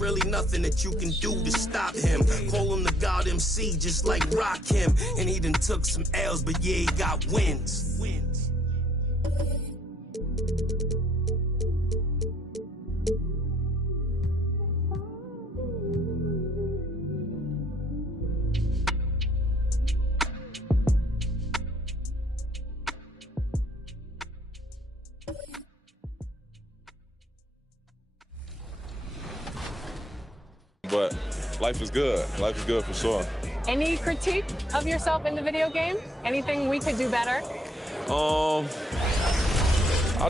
Really nothing that you can do to stop him. Call him the God MC, just like rock him. And he done took some L's, but yeah, he got wins. But life is good. Life is good for sure. Any critique of yourself in the video game? Anything we could do better? I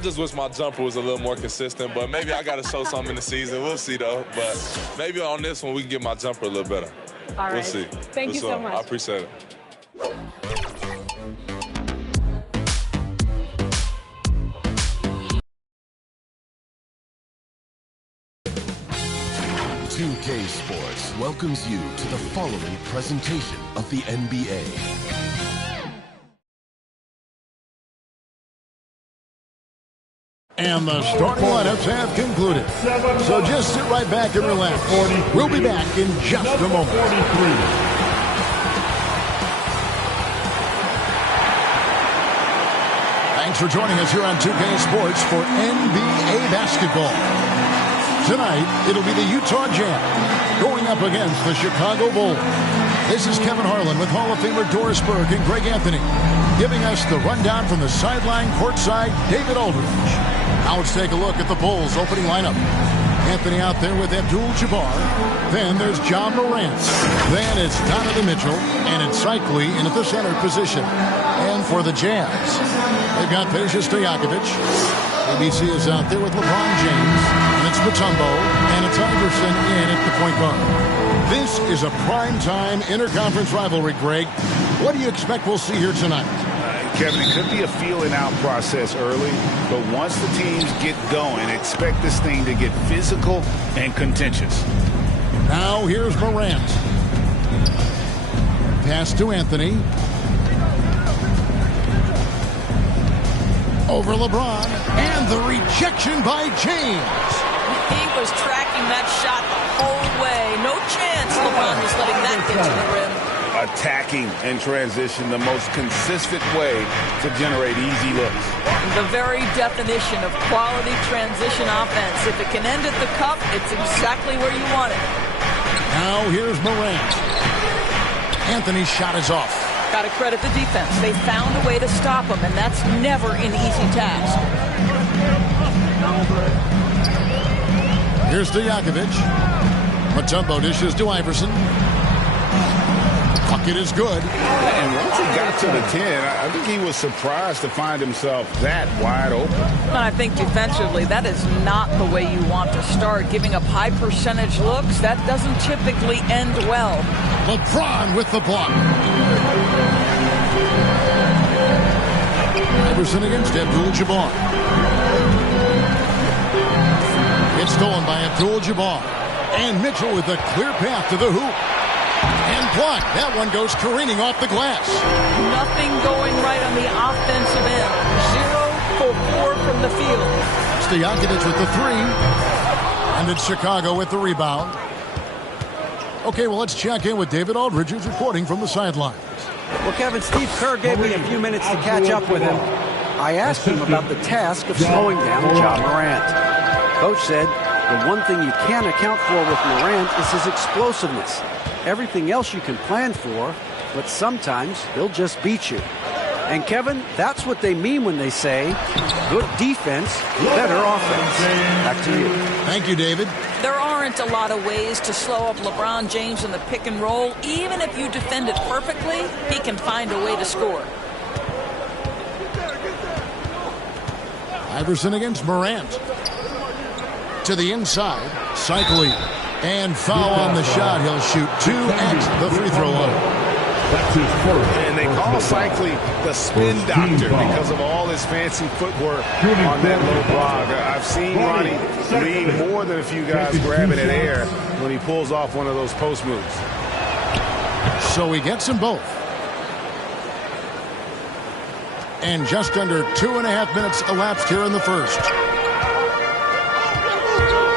just wish my jumper was a little more consistent, but maybe I got to show something in the season. We'll see, though. But maybe on this one, we can get my jumper a little better. All right. We'll see. Thank you so much. I appreciate it. UK Sports welcomes you to the following presentation of the NBA. And the starting lineups have concluded. So just sit right back and relax. We'll be back in just a moment. Thanks for joining us here on 2K Sports for NBA basketball. Tonight, it'll be the Utah Jazz going up against the Chicago Bulls. This is Kevin Harlan with Hall of Famer Doris Burke and Greg Anthony giving us the rundown from the sideline courtside, David Aldridge. Now let's take a look at the Bulls' opening lineup. Anthony out there with Abdul-Jabbar. Then there's John Morant. Then it's Donovan Mitchell. And it's Cycli in at the center position. And for the Jazz, they've got Peja Stojakovic. ABC is out there with LeBron James. And it's Mutombo. And it's Iverson in at the point guard. This is a primetime interconference rivalry, Greg. What do you expect we'll see here tonight? Kevin, it could be a feeling out process early, but once the teams get going, expect this thing to get physical and contentious. Now here's Morant. Pass to Anthony. Over LeBron. And the rejection by James. He was tracking that shot the whole way. No chance LeBron was letting that get to the rim. Attacking and transition, the most consistent way to generate easy looks. The very definition of quality transition offense. If it can end at the cup, it's exactly where you want it. Now here's Morant. Anthony's shot is off. Got to credit the defense. They found a way to stop him, and that's never an easy task. Here's Stojakovic. Mutombo dishes to Iverson. Bucket is good. And once he got to the 10, I think he was surprised to find himself that wide open. And I think defensively, that is not the way you want to start. Giving up high percentage looks, that doesn't typically end well. LeBron with the block. Iverson against Abdul-Jabbar. It's stolen by Abdul-Jabbar. And Mitchell with a clear path to the hoop. And blocked. That one goes careening off the glass. Nothing going right on the offensive end. 0 for 4 from the field. Stojakovic with the 3. And it's Chicago with the rebound. Okay, well, let's check in with David Aldridge, who's reporting from the sidelines. Well, Kevin, Steve Kerr gave me a few minutes to catch up with him. I asked him about the task of slowing down John Morant. Coach said the one thing you can't account for with Morant is his explosiveness. Everything else you can plan for, but sometimes he'll just beat you. And Kevin, that's what they mean when they say good defense, better offense. Back to you. Thank you, David. There aren't a lot of ways to slow up LeBron James in the pick and roll. Even if you defend it perfectly, he can find a way to score. Iverson against Morant. To the inside, Cycli. And foul on the shot. He'll shoot 2 at the free throw line. That's his first. And they call Cycli the spin doctor because of all his fancy footwork on that low block. I've seen Ronnie lead more than a few guys grabbing at air when he pulls off one of those post moves. So he gets them both. And just under 2.5 minutes elapsed here in the first.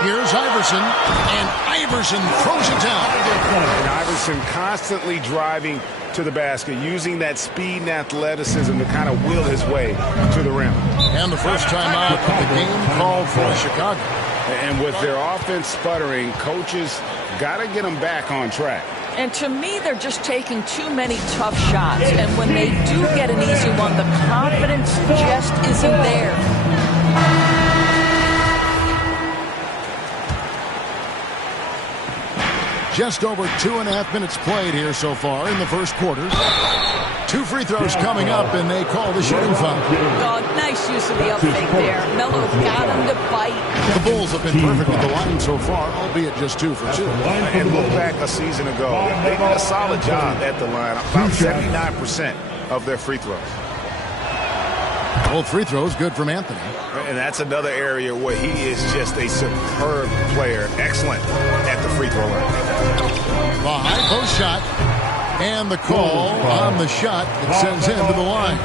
Here's Here's Iverson, and Iverson throws it down. And Iverson constantly driving to the basket, using that speed and athleticism to kind of will his way to the rim. And the first time out of the game called for Chicago. And with their offense sputtering, coaches got to get them back on track. And to me, they're just taking too many tough shots. And when they do get an easy one, the confidence just isn't there. Just over 2.5 minutes played here so far in the first quarter. 2 free throws coming up, and they call the shooting foul. Oh, nice use of the up fake there. Melo got him to bite. The Bulls have been perfect at the line so far, albeit just 2 for 2. And look back a season ago, they did a solid job at the line. About 79% of their free throws. Both free throws good from Anthony. And that's another area where he is just a superb player. Excellent at the free throw line. The high post shot. And the call on the shot that sends him to the line.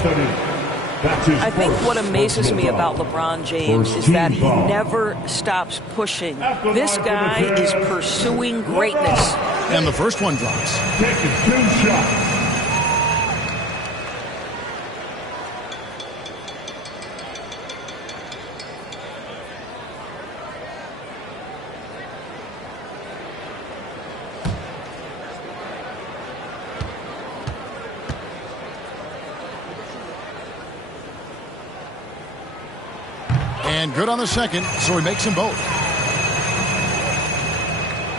I think what amazes me about LeBron James is that he never stops pushing. This guy is pursuing greatness. And the first one drops. And good on the second, so he makes them both.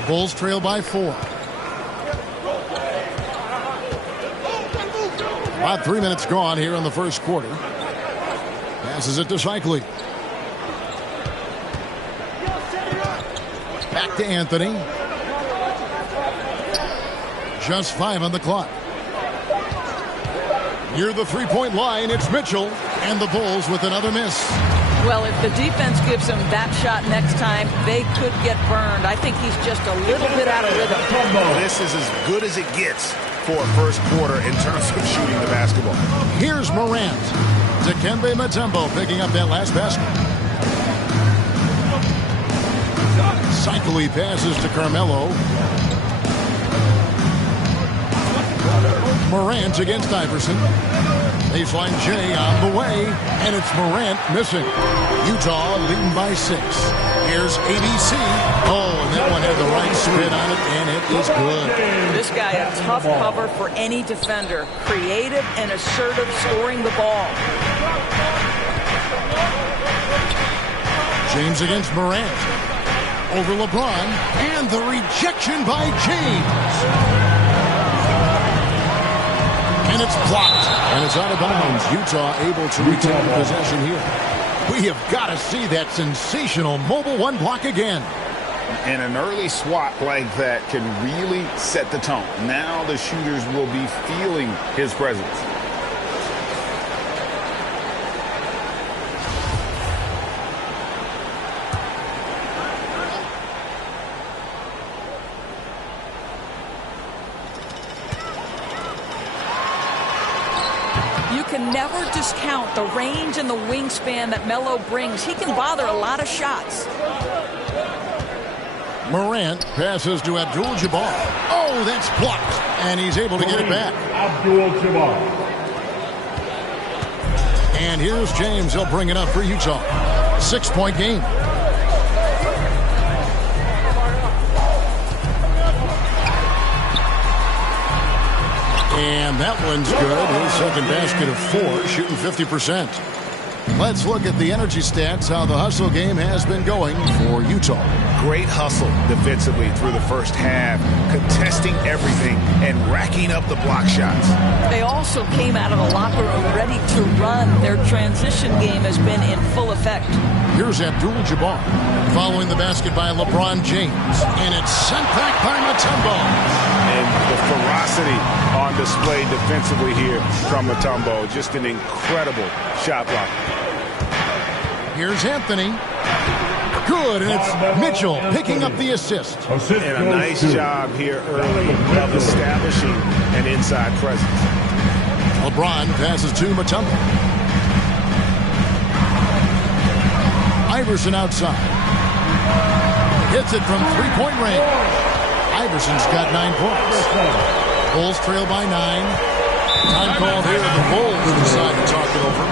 Bulls trail by 4. About 3 minutes gone here in the first quarter. Passes it to Cycli. Back to Anthony. Just 5 on the clock. Near the three-point line, it's Mitchell. And the Bulls with another miss. Well, if the defense gives him that shot next time, they could get burned. I think he's just a little bit out of rhythm. This is as good as it gets for a first quarter in terms of shooting the basketball. Here's Morant. Dikembe Mutombo picking up that last basket. Cycli passes to Carmelo. Morant against Iverson. Baseline J on the way, and it's Morant missing. Utah leading by 6. Here's ABC. Oh, and that one had the right spin on it, and it is good. This guy a tough cover for any defender. Creative and assertive scoring the ball. James against Morant. Over LeBron, and the rejection by James. And it's blocked. And it's out of bounds. Utah able to retain possession here. We have got to see that sensational mobile one block again. And an early swat like that can really set the tone. Now the shooters will be feeling his presence. Never discount the range and the wingspan that Melo brings. He can bother a lot of shots. Morant passes to Abdul-Jabbar. Oh, that's blocked. And he's able to get it back. Abdul-Jabbar. And here's James. He'll bring it up for Utah. 6-point game. And that one's good. His second basket of 4, shooting 50%. Let's look at the energy stats, how the hustle game has been going for Utah. Great hustle defensively through the first half, contesting everything and racking up the block shots. They also came out of the locker room ready to run. Their transition game has been in full effect. Here's Abdul-Jabbar following the basket by LeBron James. And it's sent back by Mutombo. And the ferocity on display defensively here from Mutombo. Just an incredible shot block. Here's Anthony. Good, and it's Mitchell picking up the assist. And a nice job here early of establishing an inside presence. LeBron passes to Mutombo. Iverson outside. Hits it from three-point range. Iverson's got 9 points. Bulls trail by 9. Time called here. The Bulls decide to talk it over.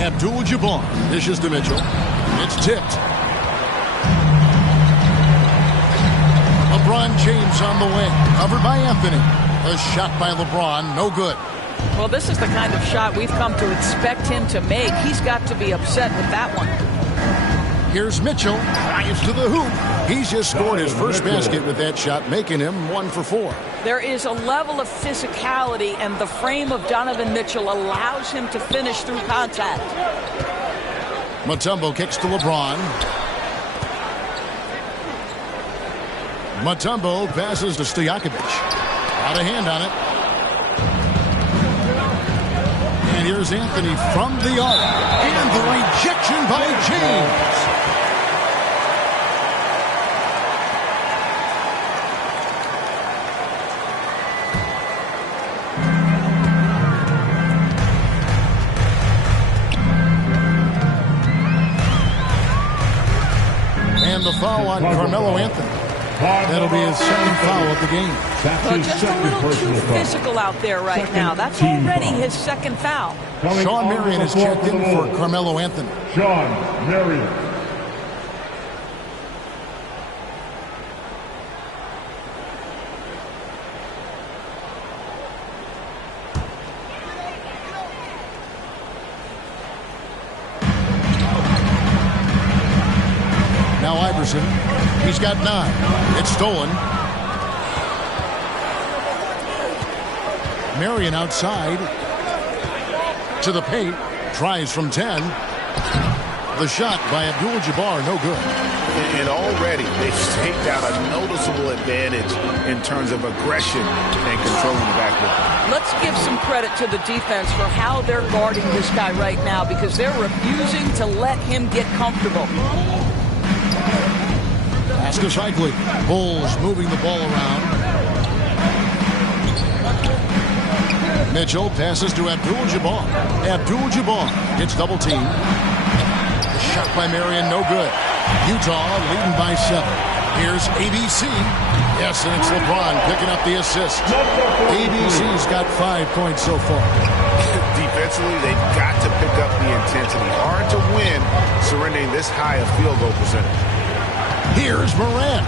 Abdul-Jabbar dishes to Mitchell. It's tipped. LeBron James on the wing. Covered by Anthony. A shot by LeBron. No good. Well, this is the kind of shot we've come to expect him to make. He's got to be upset with that one. Here's Mitchell. Drives to the hoop. He's just scored his first basket with that shot, making him 1 for 4. There is a level of physicality, and the frame of Donovan Mitchell allows him to finish through contact. Mutombo kicks to LeBron. Mutombo passes to Stojakovic. Got a hand on it. And here's Anthony from the arc. And the rejection by James. And the foul on Carmelo Anthony. That'll be his second foul of the game. Well, just a little too physical out there right now. That's already his second foul. Sean Marion is checked in for Carmelo Anthony. Sean Marion. Now Iverson. He's got 9. It's stolen. Marion outside. To the paint. Tries from 10. The shot by Abdul-Jabbar, no good. And already they've staked out a noticeable advantage in terms of aggression and controlling the backcourt. Let's give some credit to the defense for how they're guarding this guy right now, because they're refusing to let him get comfortable. Pass to Shikely. Bulls moving the ball around. Mitchell passes to Abdul-Jabbar. Abdul-Jabbar gets double teamed. The shot by Marion, no good. Utah leading by 7. Here's ABC. Yes, and it's LeBron picking up the assist. ABC's got 5 points so far. Defensively, they've got to pick up the intensity. Hard to win surrendering this high a field goal percentage. Here's Morant.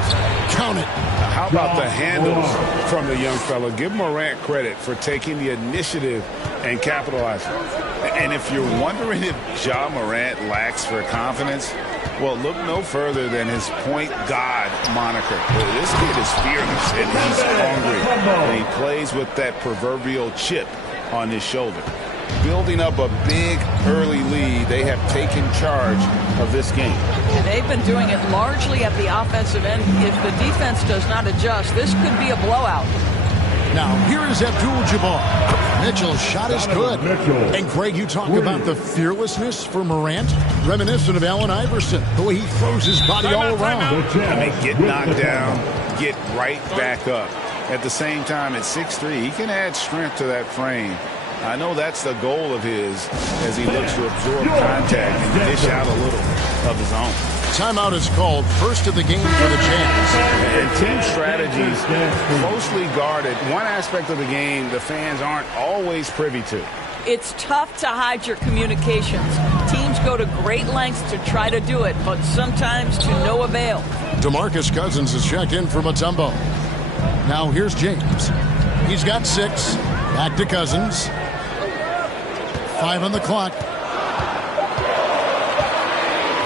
Count it. How about the handles from the young fella? Give Morant credit for taking the initiative and capitalizing. And if you're wondering if Ja Morant lacks for confidence, well, look no further than his point God moniker. This kid is fearless and he's hungry. And he plays with that proverbial chip on his shoulder. Building up a big early lead, they have taken charge of this game. And they've been doing it largely at the offensive end. If the defense does not adjust, this could be a blowout. Now, here is Abdul-Jabbar. Mitchell's shot is good. And, Craig, you talk about the fearlessness for Morant, reminiscent of Allen Iverson, the way he throws his body all around. I mean, get knocked down, get right back up. At the same time, at 6'3", he can add strength to that frame. I know that's the goal of his as he looks to absorb contact and dish out a little of his own. Timeout is called. First of the game for the Jazz. And team strategies closely guarded. One aspect of the game the fans aren't always privy to. It's tough to hide your communications. Teams go to great lengths to try to do it, but sometimes to no avail. DeMarcus Cousins is checked in for Mutombo. Now here's James. He's got 6. Back to Cousins. 5 on the clock.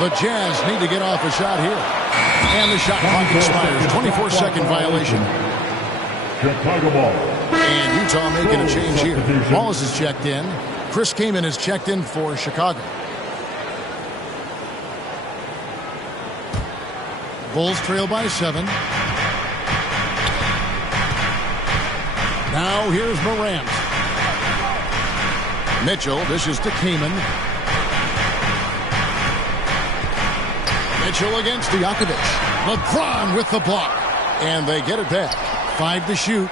The Jazz need to get off a shot here. And the shot clock expires. 24-second violation. Chicago ball. And Utah making a change here. Wallace is checked in. Chris Kaman is checked in for Chicago. Bulls trail by 7. Now here's Morant. Mitchell dishes to Kaman. Mitchell against Stojakovic. LeBron with the block. And they get it back. 5 to shoot.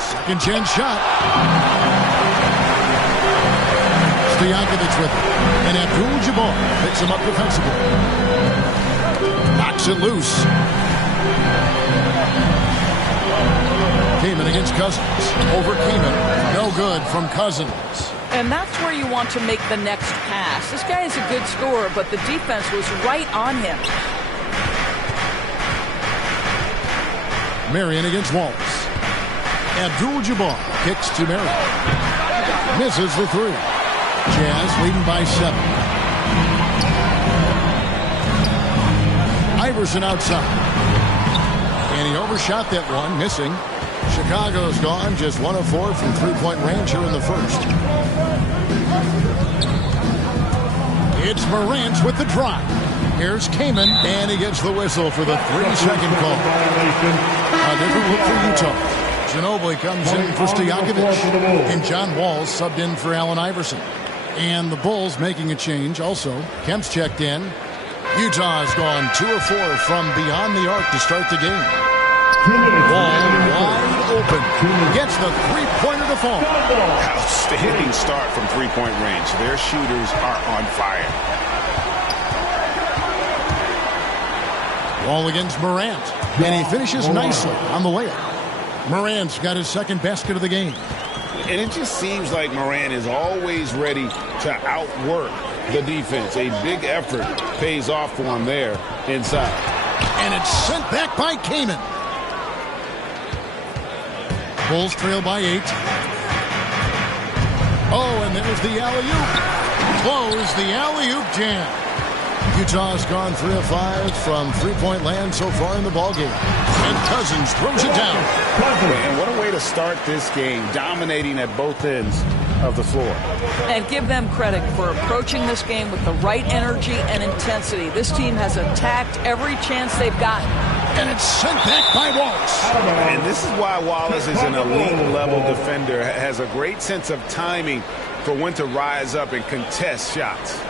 Second chance shot. Stojakovic with it. And Abdul-Jabbar picks him up defensively. Knocks it loose. Kaman against Cousins. Over Kaman. No good from Cousins. And that's where you want to make the next pass. This guy is a good scorer, but the defense was right on him. Marion against Wallace. Abdul-Jabbar kicks to Marion. Misses the 3. Jazz leading by 7. Iverson outside. And he overshot that one, missing. Chicago's gone just 1 of 4 from three-point range here in the first. It's Morant with the drive. Here's Kaman, and he gets the whistle for the 3-second call. A different look for Utah. Ginobili comes in for Stojakovic, and John Wall subbed in for Allen Iverson. And the Bulls making a change also. Kemp's checked in. Utah's gone 2 of 4 from beyond the arc to start the game. Wall wide open. Gets the three-pointer to fall. Outstanding start from three-point range. Their shooters are on fire. Wall against Morant. And he finishes nicely on the layup. Morant's got his second basket of the game. And it just seems like Morant is always ready to outwork the defense. A big effort pays off for him there inside. And it's sent back by Kaman. Bulls trail by 8. Oh, and there's the alley-oop. Close the alley-oop jam. Utah's gone 3 of 5 from three-point land so far in the ballgame. And Cousins throws it down. And what a way to start this game, dominating at both ends of the floor. And give them credit for approaching this game with the right energy and intensity. This team has attacked every chance they've gotten. And it's sent back by Wallace. And this is why Wallace is an elite-level defender, has a great sense of timing for when to rise up and contest shots.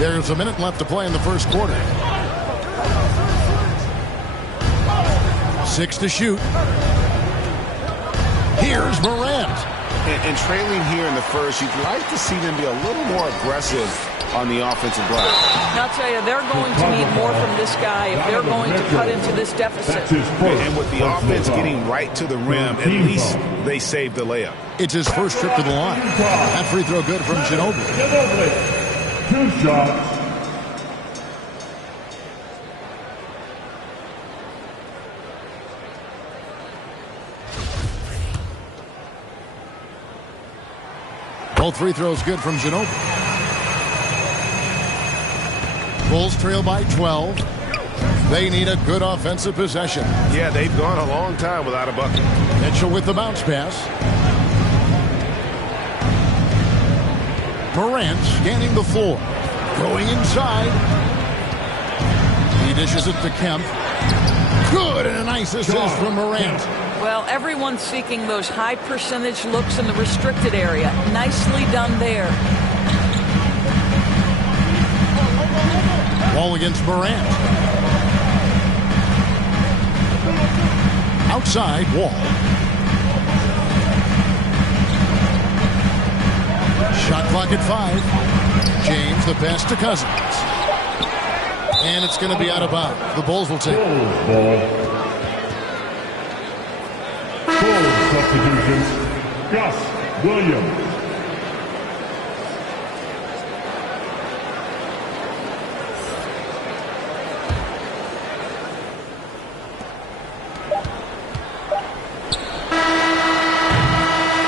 There's a minute left to play in the first quarter. 6 to shoot. Here's Morant. And trailing here in the first, you'd like to see them be a little more aggressive on the offensive glass. And I'll tell you, they're going to need more from this guy if they're going to cut into this deficit. And with the offense getting right to the rim, at least they saved the layup. It's his first trip to the line. That free throw good from Ginobili. 2 shots. Both free throws good from Ginobili. Bulls trail by 12. They need a good offensive possession. Yeah, they've gone a long time without a bucket. Mitchell with the bounce pass. Morant scanning the floor. Going inside. He dishes it to Kemp. Good, and a nice assist from Morant. Well, everyone's seeking those high percentage looks in the restricted area. Nicely done there. Wall against Morant. Outside, Wall. Shot clock at 5. James, the pass to Cousins. And it's going to be out of bounds. The Bulls will take it. Substitutions, Gus Williams.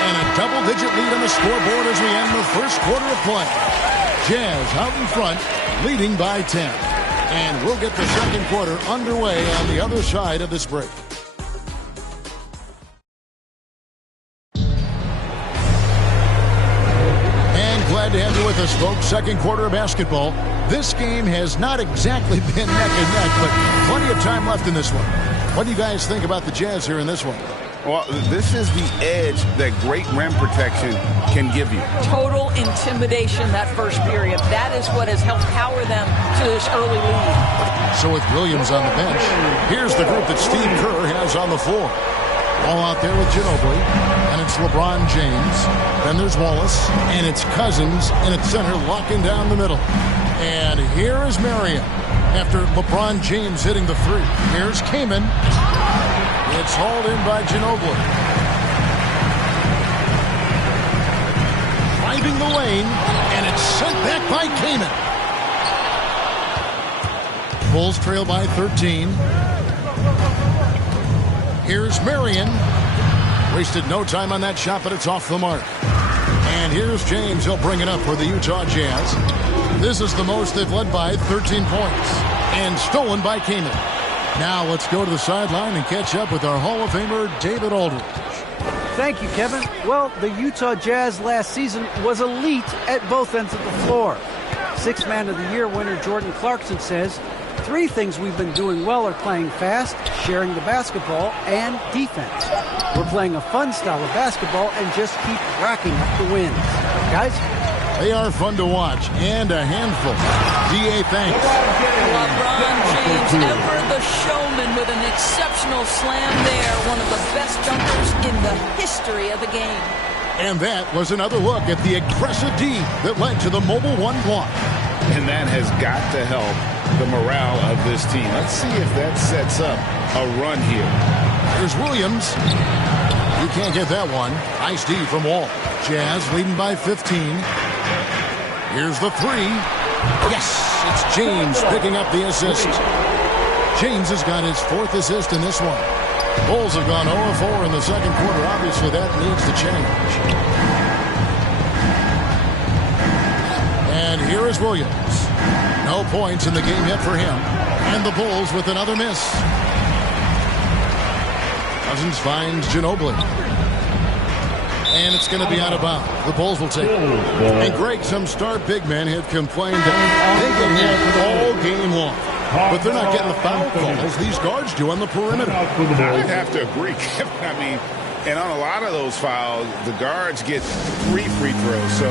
And a double-digit lead on the scoreboard as we end the first quarter of play. Jazz out in front, leading by 10. And we'll get the second quarter underway on the other side of this break. Glad to have you with us, folks. Second quarter of basketball. This game has not exactly been neck and neck, but plenty of time left in this one. What do you guys think about the Jazz here in this one? Well, this is the edge that great rim protection can give you. Total intimidation that first period. That is what has helped power them to this early lead. So with Williams on the bench, here's the group that Steve Kerr has on the floor. All out there with Ginobili, and it's LeBron James. Then there's Wallace, and it's Cousins in its center, locking down the middle. And here is Marion after LeBron James hitting the three. Here's Kaman. It's hauled in by Ginobili. Driving the lane, and it's sent back by Kaman. Bulls trail by 13. Here's Marion. Wasted no time on that shot, but it's off the mark. And here's James. He'll bring it up for the Utah Jazz. This is the most they've led by, 13 points. And stolen by Kaman. Now let's go to the sideline and catch up with our Hall of Famer, David Aldridge. Thank you, Kevin. Well, the Utah Jazz last season was elite at both ends of the floor. Sixth Man of the Year winner Jordan Clarkson says, 3 things we've been doing well are playing fast, sharing the basketball, and defense. We're playing a fun style of basketball and just keep racking up the wins. Guys? They are fun to watch and a handful. D.A. thanks. LeBron James, ever the showman with an exceptional slam there. One of the best jumpers in the history of the game. And that was another look at the aggressive D that led to the Mobile One block. And that has got to help the morale of this team. Let's see if that sets up a run here. There's Williams. You can't get that one. Nice D from Wall. Jazz leading by 15. Here's the three. Yes, it's James picking up the assist. James has got his 4th assist in this one. Bulls have gone 0-4 in the second quarter. Obviously, that needs to change. And here is Williams. No points in the game yet for him. And the Bulls with another miss. Cousins finds Ginobili. And it's going to be out of bounds. The Bulls will take it. And Greg, some star big men have complained that they get hit all game long. But they're not getting the foul calls these guards do on the perimeter. I would have to agree, Kevin. I mean, and on a lot of those fouls, the guards get 3 free throws. So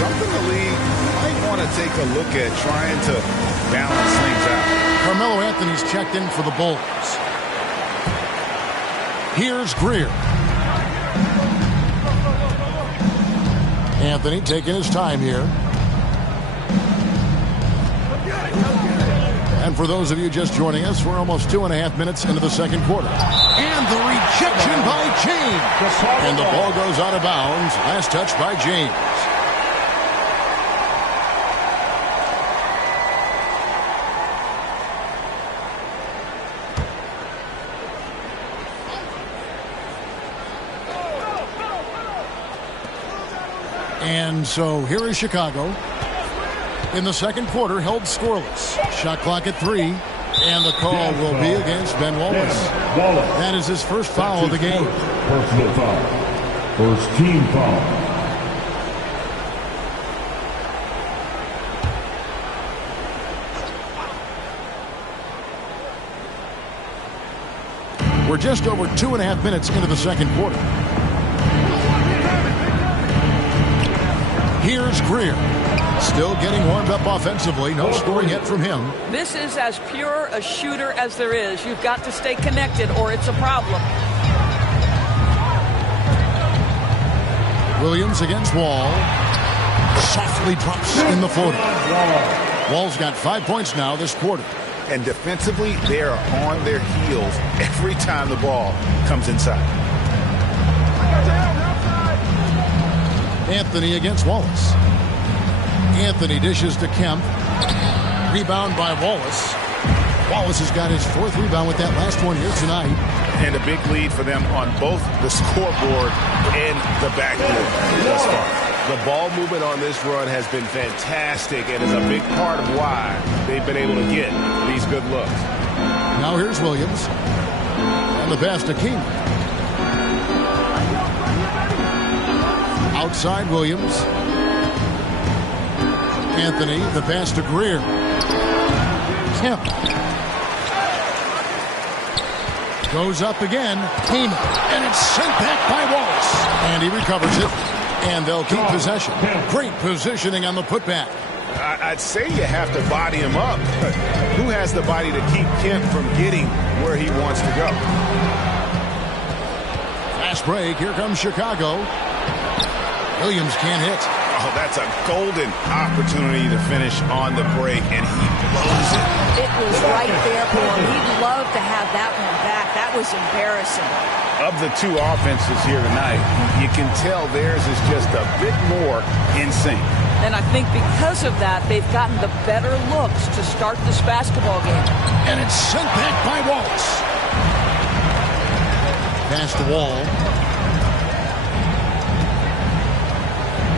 something the league might want to take a look at trying to balance things out. Carmelo Anthony's checked in for the Bulls. Here's Greer. Anthony taking his time here. And for those of you just joining us, we're almost 2.5 minutes into the second quarter. And the rejection by James. And the ball goes out of bounds. Last touch by James. And so here is Chicago. In the second quarter, held scoreless. Shot clock at 3. And the call will be against Ben Wallace. That is his first foul of the game. Personal foul. First team foul. We're just over 2.5 minutes into the second quarter. Here's Greer. Still getting warmed up offensively. No scoring yet from him. This is as pure a shooter as there is. You've got to stay connected or it's a problem. Williams against Wall. Softly drops in the floater. Wall's got 5 points now this quarter. And defensively, they are on their heels every time the ball comes inside. Anthony against Wallace. Anthony dishes to Kemp. Rebound by Wallace. Wallace has got his 4th rebound with that last one here tonight. And a big lead for them on both the scoreboard and the backboard thus far. The ball movement on this run has been fantastic and is a big part of why they've been able to get these good looks. Now here's Williams. And the pass to King. Outside Williams. Anthony, the pass to Greer. Kemp. Goes up again. Heyman. And it's sent back by Wallace. And he recovers it. And they'll keep possession. Great positioning on the putback. I'd say you have to body him up. Who has the body to keep Kemp from getting where he wants to go? Fast break. Here comes Chicago. Williams can't hit. Oh, that's a golden opportunity to finish on the break, and he blows it. It was right there for him. He'd love to have that one back. That was embarrassing. Of the two offenses here tonight, you can tell theirs is just a bit more in sync. And I think because of that, they've gotten the better looks to start this basketball game. And it's sent back by Wallace. Pass to Wall.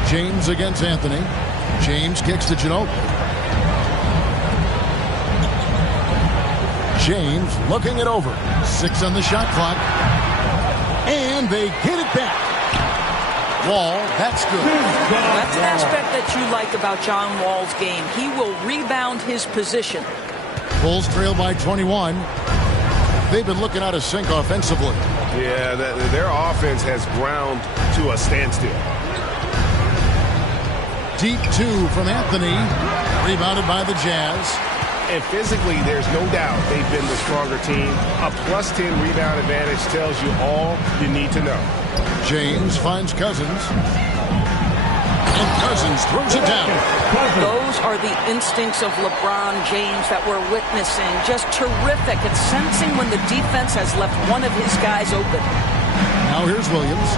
James against Anthony. James kicks to Ginobili. James looking it over. 6 on the shot clock. And they get it back. Wall, that's good. That's an aspect that you like about John Wall's game. He will rebound his position. Bulls trail by 21. They've been looking out of sync offensively. Yeah, their offense has ground to a standstill. Deep 2 from Anthony. Rebounded by the Jazz. And physically, there's no doubt they've been the stronger team. A +10 rebound advantage tells you all you need to know. James finds Cousins. And Cousins throws it down. Those are the instincts of LeBron James that we're witnessing. Just terrific at sensing when the defense has left one of his guys open. Now here's Williams.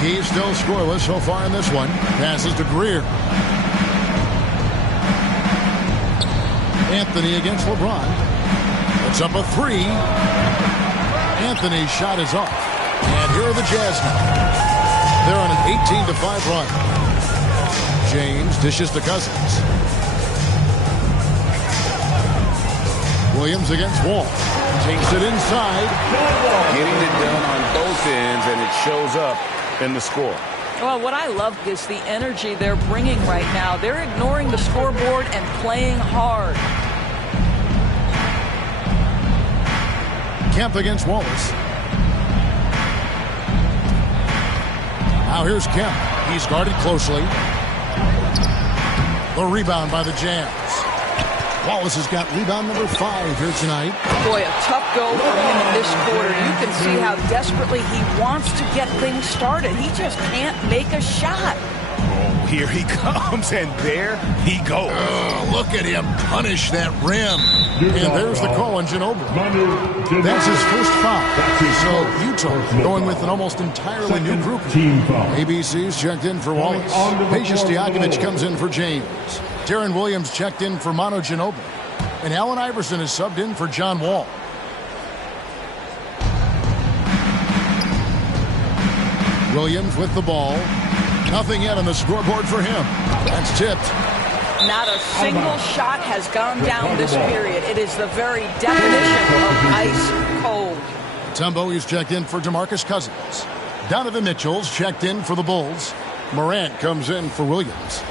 He's still scoreless so far in this one. Passes to Greer. Anthony against LeBron. It's up a 3. Anthony's shot is off. And here are the Jazz now. They're on an 18-5 run. James dishes to Cousins. Williams against Wall. Takes it inside. Getting it done on both ends, and it shows up in the score. Well, what I love is the energy they're bringing right now. They're ignoring the scoreboard and playing hard. Kemp against Wallace. Now here's Kemp. He's guarded closely. The rebound by the Jazz. Wallace has got rebound number 5 here tonight. Boy, a tough go for him in this quarter. You can see how desperately he wants to get things started. He just can't make a shot. Oh, here he comes, and there he goes. Look at him punish that rim. And there's the call on Ginobili. That's his first foul. So Utah going with an almost entirely new group. ABC's checked in for Wallace. Peja Stojakovic comes in for James. Darren Williams checked in for Manu Ginobili. And Allen Iverson is subbed in for John Wall. Williams with the ball. Nothing yet on the scoreboard for him. That's tipped. Not a single shot has gone down this period. It is the very definition of ice cold. Tumbo is checked in for DeMarcus Cousins. Donovan Mitchell's checked in for the Bulls. Morant comes in for Williams.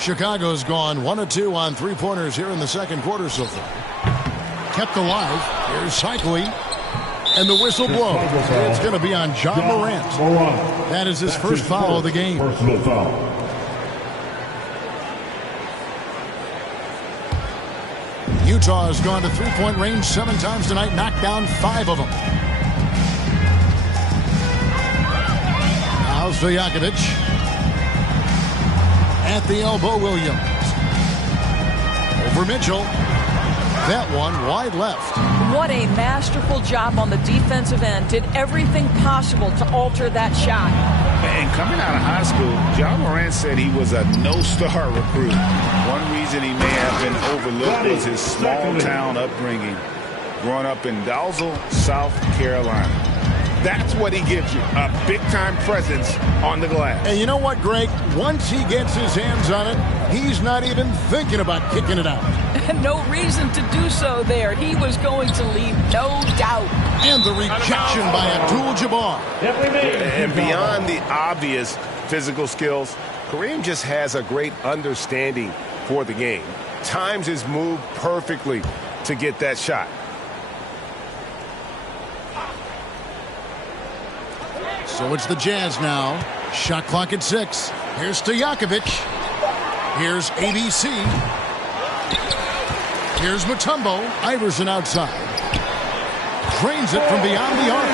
Chicago's gone 1 of 2 on 3-pointers here in the second quarter so far. Kept alive. Here's Cycli. And the whistle blows. It's going to be on John Morant. That is his first foul of the game. Personal foul. Utah has gone to 3-point range 7 times tonight, knocked down 5 of them. Now Stojakovic. At the elbow, Williams. Over Mitchell. That one wide left. What a masterful job on the defensive end. Did everything possible to alter that shot. And coming out of high school, John Morant said he was a no-star recruit. One reason he may have been overlooked was his small-town upbringing, growing up in Dalzell, South Carolina. That's what he gives you, a big-time presence on the glass. And you know what, Greg? Once he gets his hands on it, he's not even thinking about kicking it out. No reason to do so there. He was going to leave, no doubt. And the rejection by Abdul-Jabbar. And beyond the obvious physical skills, Kareem just has a great understanding for the game. Times his move perfectly to get that shot. So it's the Jazz now. Shot clock at 6. Here's Stojakovic. Here's ABC. Here's Mutombo. Iverson outside. Drains it from beyond the arc.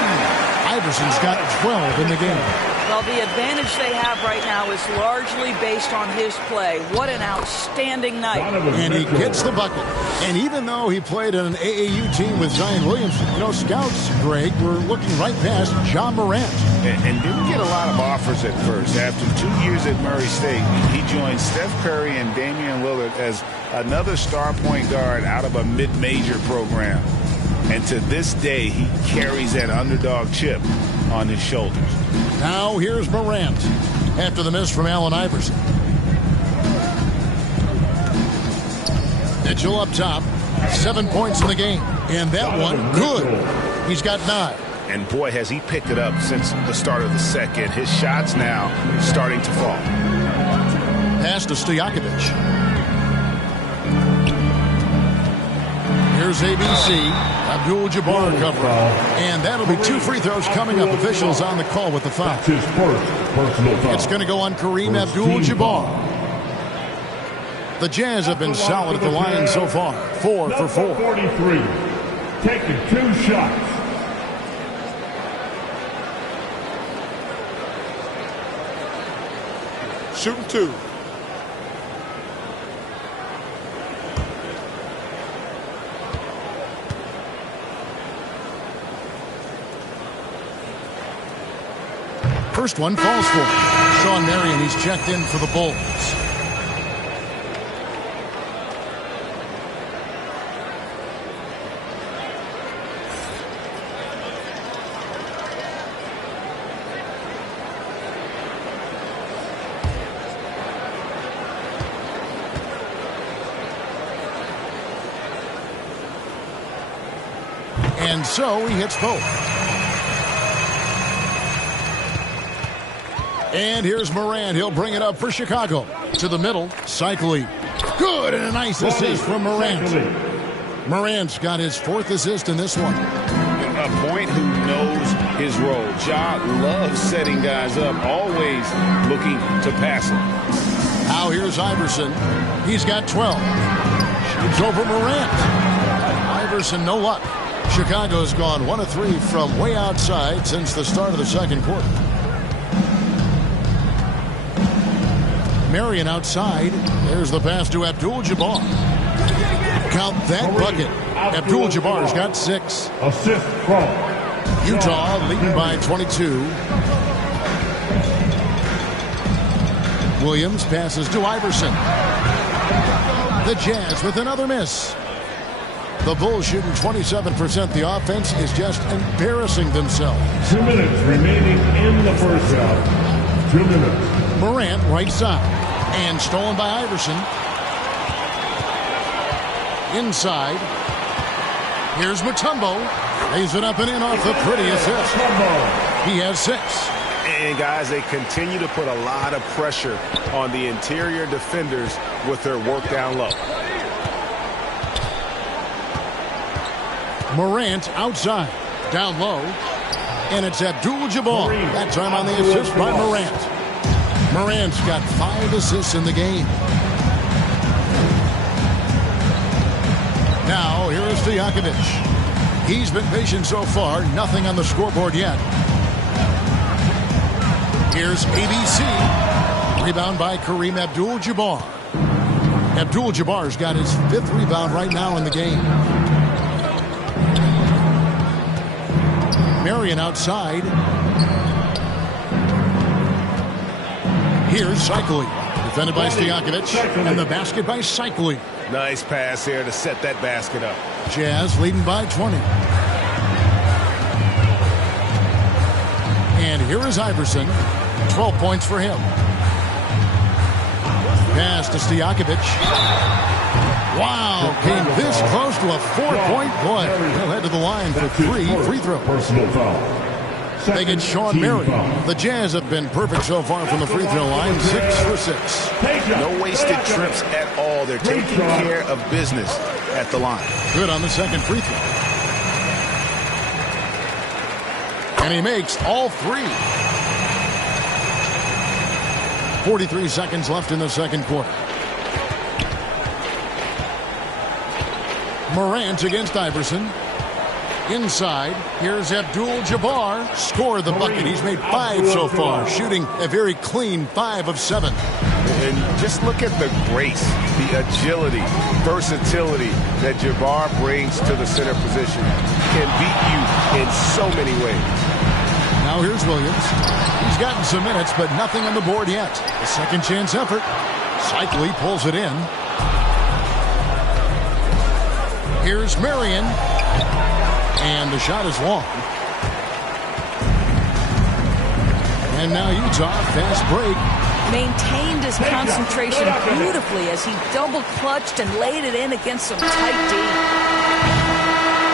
Iverson's got 12 in the game. Well, the advantage they have right now is largely based on his play. What an outstanding night. And he gets the bucket. And even though he played on an AAU team with Zion Williamson, you know, scouts, Greg, were looking right past John Morant. And didn't get a lot of offers at first. After 2 years at Murray State, he joined Steph Curry and Damian Lillard as another star point guard out of a mid-major program. And to this day, he carries that underdog chip on his shoulders. Now here's Morant after the miss from Allen Iverson. Mitchell up top. 7 points in the game. And that one, good. He's got 9. And boy, has he picked it up since the start of the second. His shots now starting to fall. Pass to Stojakovic. Here's ABC. Abdul-Jabbar covering. And that'll be 2 free throws coming up. Officials on the call with the foul. That's his first personal foul. It's going to go on Kareem Abdul-Jabbar. The Jazz have been solid at the line so far. 4 for 4. 43. Taking 2 shots. Shooting 2. First one falls for him. Sean Marion, he's checked in for the Bulls. And so he hits both. And here's Morant. He'll bring it up for Chicago. To the middle. Cycling. Good, and a nice assist from Morant. Morant's got his 4th assist in this one. A point who knows his role. Ja loves setting guys up, always looking to pass him. Now here's Iverson. He's got 12. Shoots over Morant. Iverson, no luck. Chicago's gone 1 of 3 from way outside since the start of the second quarter. Marion outside. There's the pass to Abdul-Jabbar. Count that bucket. Abdul-Jabbar's got 6. Assist from Utah leading by 22. Williams passes to Iverson. The Jazz with another miss. The Bulls shooting 27%. The offense is just embarrassing themselves. 2 minutes remaining in the first half. 2 minutes. Morant right side. And stolen by Iverson. Inside. Here's Mutombo. Lays it up and in off the pretty assist. He has 6. And guys, they continue to put a lot of pressure on the interior defenders with their work down low. Morant outside. Down low. And it's Abdul-Jabbar. That time on the assist by Morant. Morant's got 5 assists in the game. Now, here is Stojakovic. He's been patient so far. Nothing on the scoreboard yet. Here's ABC. Rebound by Kareem Abdul-Jabbar. Abdul-Jabbar's got his 5th rebound right now in the game. Marion outside. Here's Cycling. Defended by Stojakovic. And the basket by Cycling. Nice pass here to set that basket up. Jazz leading by 20. And here is Iverson. 12 points for him. Pass to Stojakovic. Wow, came this close to a 4-point play. He'll head to the line for 3 free throws. Personal foul. They get Sean Marion. The Jazz have been perfect so far from the free throw line, 6 for 6. No wasted trips at all. They're taking care of business at the line. Good on the second free throw. And he makes all 3. 43 seconds left in the second quarter. Morant against Iverson. Inside, here's Abdul-Jabbar. Scored the bucket. He's made 5 so far, shooting a very clean 5 of 7. And just look at the grace, the agility, versatility that Jabbar brings to the center position. Can beat you in so many ways. Now here's Williams. He's gotten some minutes, but nothing on the board yet. A second chance effort. Cycli pulls it in. Here's Marion. And the shot is long. And now Utah, fast break. Maintained his concentration beautifully as he double clutched and laid it in against some tight D.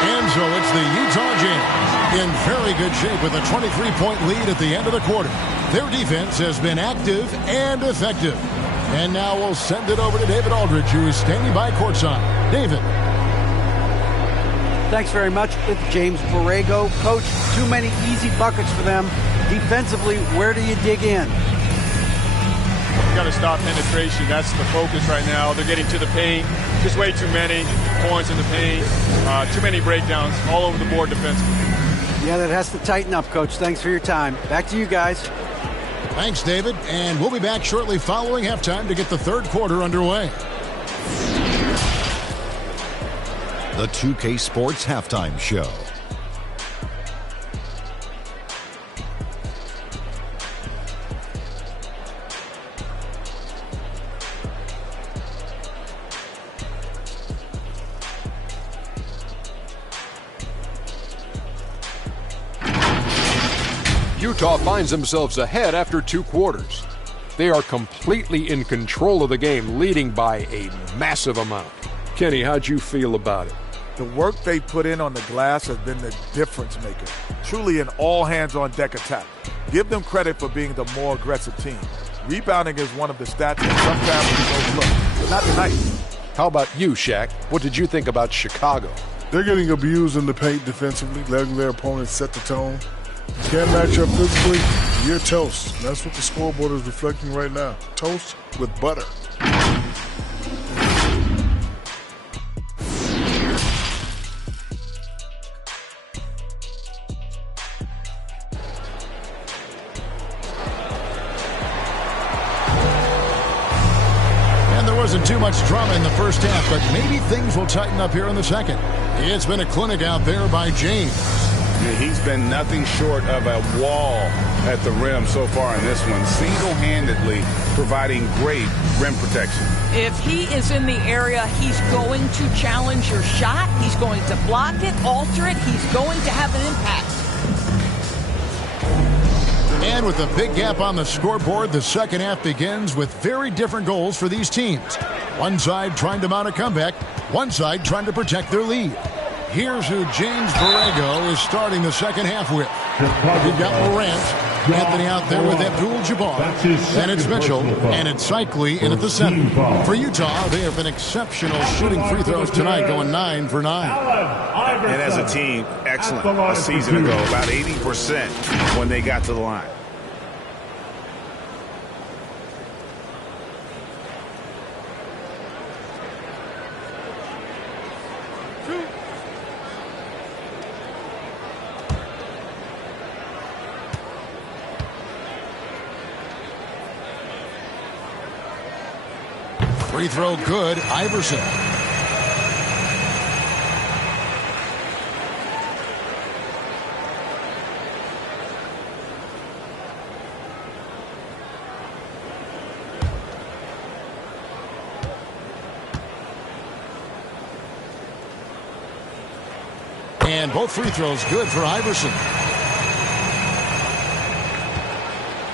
And so it's the Utah Jazz in very good shape with a 23-point lead at the end of the quarter. Their defense has been active and effective. And now we'll send it over to David Aldridge, who is standing by courtside. David. Thanks very much with James Borrego. Coach, too many easy buckets for them. Defensively, where do you dig in? You got to stop penetration. That's the focus right now. They're getting to the paint. Just way too many points in the paint. Too many breakdowns all over the board defensively. Yeah, that has to tighten up, Coach. Thanks for your time. Back to you guys. Thanks, David. And we'll be back shortly following halftime to get the third quarter underway. The 2K Sports Halftime Show. Utah finds themselves ahead after 2 quarters. They are completely in control of the game, leading by a massive amount. Kenny, how'd you feel about it? The work they put in on the glass has been the difference maker. Truly an all-hands-on-deck attack. Give them credit for being the more aggressive team. Rebounding is one of the stats that sometimes we overlook, but not tonight. How about you, Shaq? What did you think about Chicago? They're getting abused in the paint defensively, letting their opponents set the tone. You can't match up physically, you're toast. And that's what the scoreboard is reflecting right now. Toast with butter. Wasn't too much drama in the first half, but maybe things will tighten up here in the second. It's been a clinic out there by James. Yeah, he's been nothing short of a wall at the rim so far in this one, single-handedly providing great rim protection. If he is in the area, he's going to challenge your shot. He's going to block it, alter it. He's going to have an impact. And with a big gap on the scoreboard, the second half begins with very different goals for these teams. One side trying to mount a comeback, one side trying to protect their lead. Here's who James Borrego is starting the second half with. We've got Morant, Anthony out there with Abdul-Jabbar. Then it's Mitchell, and it's Cycli in at the center. For Utah, they have been exceptional shooting free throws tonight, going 9 for 9. And as a team, excellent a season ago, about 80% when they got to the line. Free throw good, Iverson. And both free throws good for Iverson.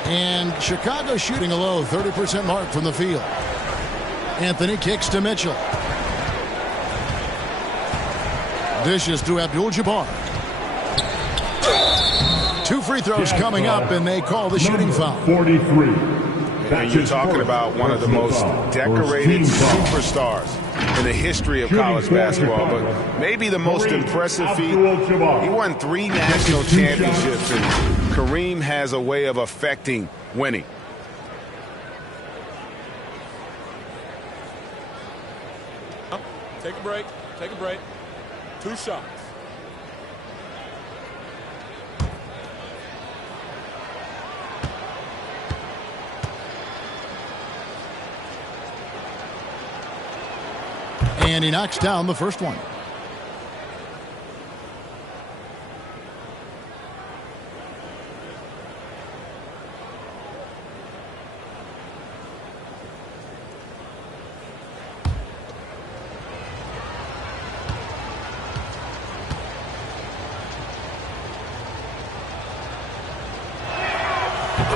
And Chicago shooting a low 30% mark from the field. Anthony kicks to Mitchell. Dishes to Abdul-Jabbar. 2 free throws coming up, and they call the shooting foul. 43. And you're talking about one of the most decorated superstars in the history of college basketball, but maybe the most impressive feat. He won 3 national championships, and Kareem has a way of affecting winning. Take a break. Take a break. 2 shots. And he knocks down the first one.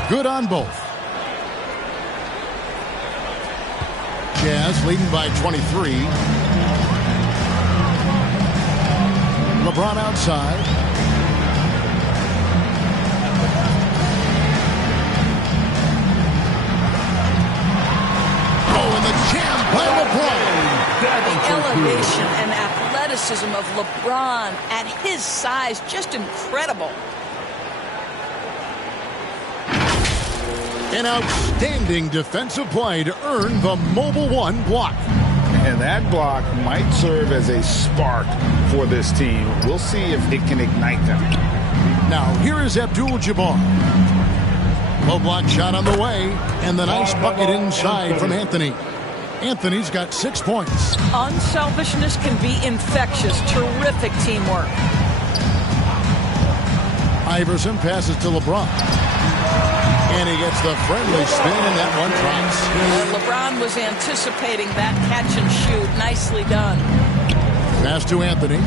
Good on both. Jazz leading by 23. LeBron outside. Oh, and the jam by LeBron. The elevation and athleticism of LeBron at his size, just incredible. An outstanding defensive play to earn the Mobile One block. And that block might serve as a spark for this team. We'll see if it can ignite them. Now, here is Abdul-Jabbar. Low block shot on the way, and the nice bucket inside from Anthony. Anthony's got 6 points. Unselfishness can be infectious. Terrific teamwork. Iverson passes to LeBron. And he gets the friendly spin, and that one drops. LeBron was anticipating that catch and shoot. Nicely done. Pass to Anthony.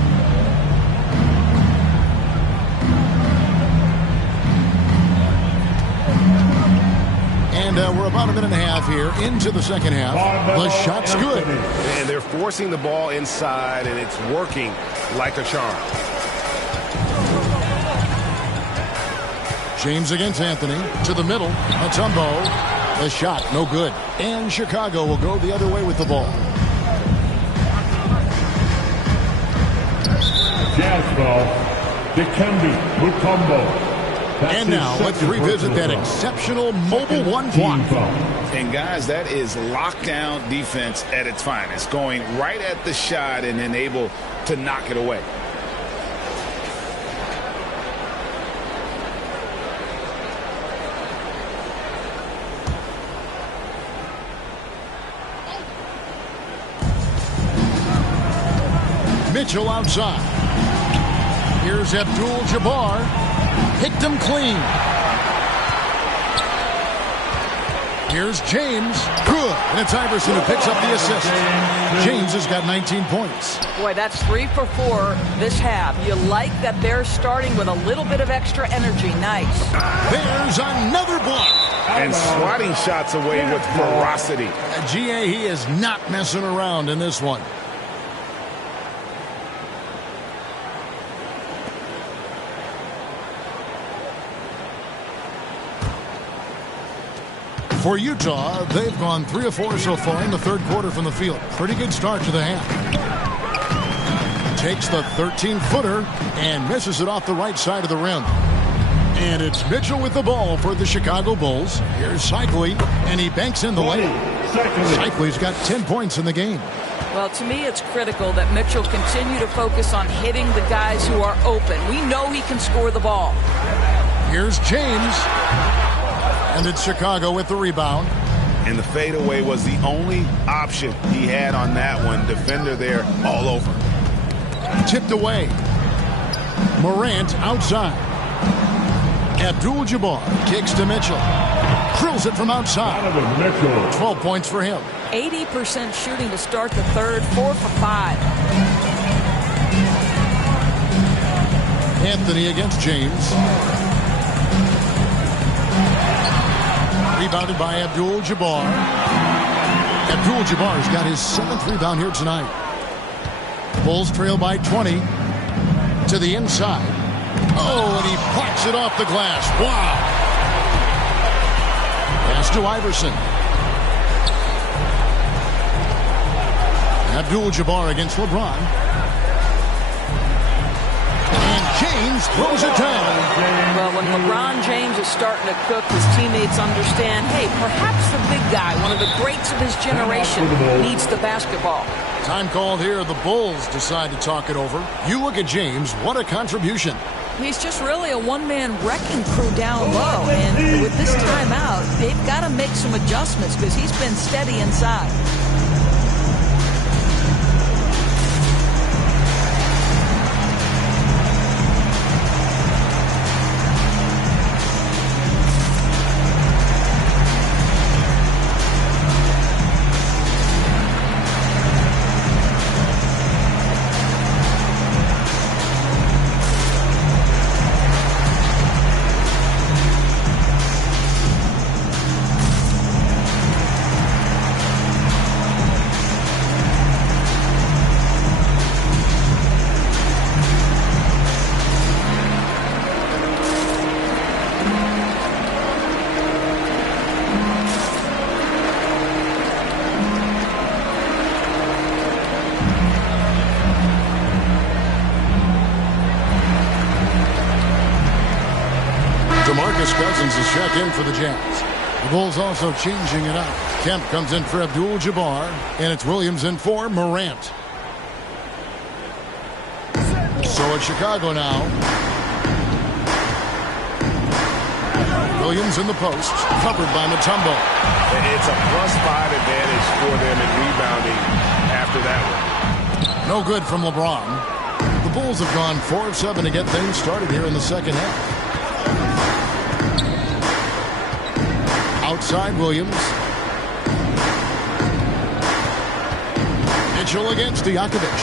And we're about a minute and a half here into the second half. The shot's good. And they're forcing the ball inside, and it's working like a charm. James against Anthony. To the middle. Mutombo. The shot, no good. And Chicago will go the other way with the ball. Jazz ball. Dikembe Mutombo. And now let's revisit that exceptional Mobile One block. And guys, that is lockdown defense at its finest. Going right at the shot and then able to knock it away. Mitchell outside. Here's Abdul-Jabbar. Picked him clean. Here's James. Good. And it's Iverson who picks up the assist. James has got 19 points. Boy, that's 3 for 4 this half. You like that they're starting with a little bit of extra energy. Nice. There's another block. And swatting shots away with ferocity. GA, he is not messing around in this one. For Utah, they've gone 3 of 4 so far in the third quarter from the field. Pretty good start to the half. Takes the 13-footer and misses it off the right side of the rim. And it's Mitchell with the ball for the Chicago Bulls. Here's Cycli, and he banks in the layup. Cycli's got 10 points in the game. Well, to me, it's critical that Mitchell continue to focus on hitting the guys who are open. We know he can score the ball. Here's James. And it's Chicago with the rebound. And the fadeaway was the only option he had on that one. Defender there all over. Tipped away. Morant outside. Abdul-Jabbar kicks to Mitchell. Drills it from outside. 12 points for him. 80% shooting to start the third. 4 for 5. Anthony against James. Rebounded by Abdul-Jabbar. Abdul-Jabbar's got his 7th rebound here tonight. Bulls trail by 20 to the inside. Oh, and he plucks it off the glass. Wow. Pass to Iverson. Abdul-Jabbar against LeBron. And James throws it down. Well, when LeBron James is starting to cook, his teammates understand, hey, perhaps the big guy, one of the greats of his generation, needs the basketball. Time called here. The Bulls decide to talk it over. You look at James. What a contribution. He's just really a one-man wrecking crew down low. And with this timeout, they've got to make some adjustments because he's been steady inside. Cousins is checked in for the Jazz. The Bulls also changing it up. Kemp comes in for Abdul-Jabbar, and it's Williams in for Morant. So it's Chicago now. Williams in the post, covered by Mutombo. It's a +5 advantage for them in rebounding after that one. No good from LeBron. The Bulls have gone 4 of 7 to get things started here in the second half. Outside Williams. Mitchell against Stojakovic.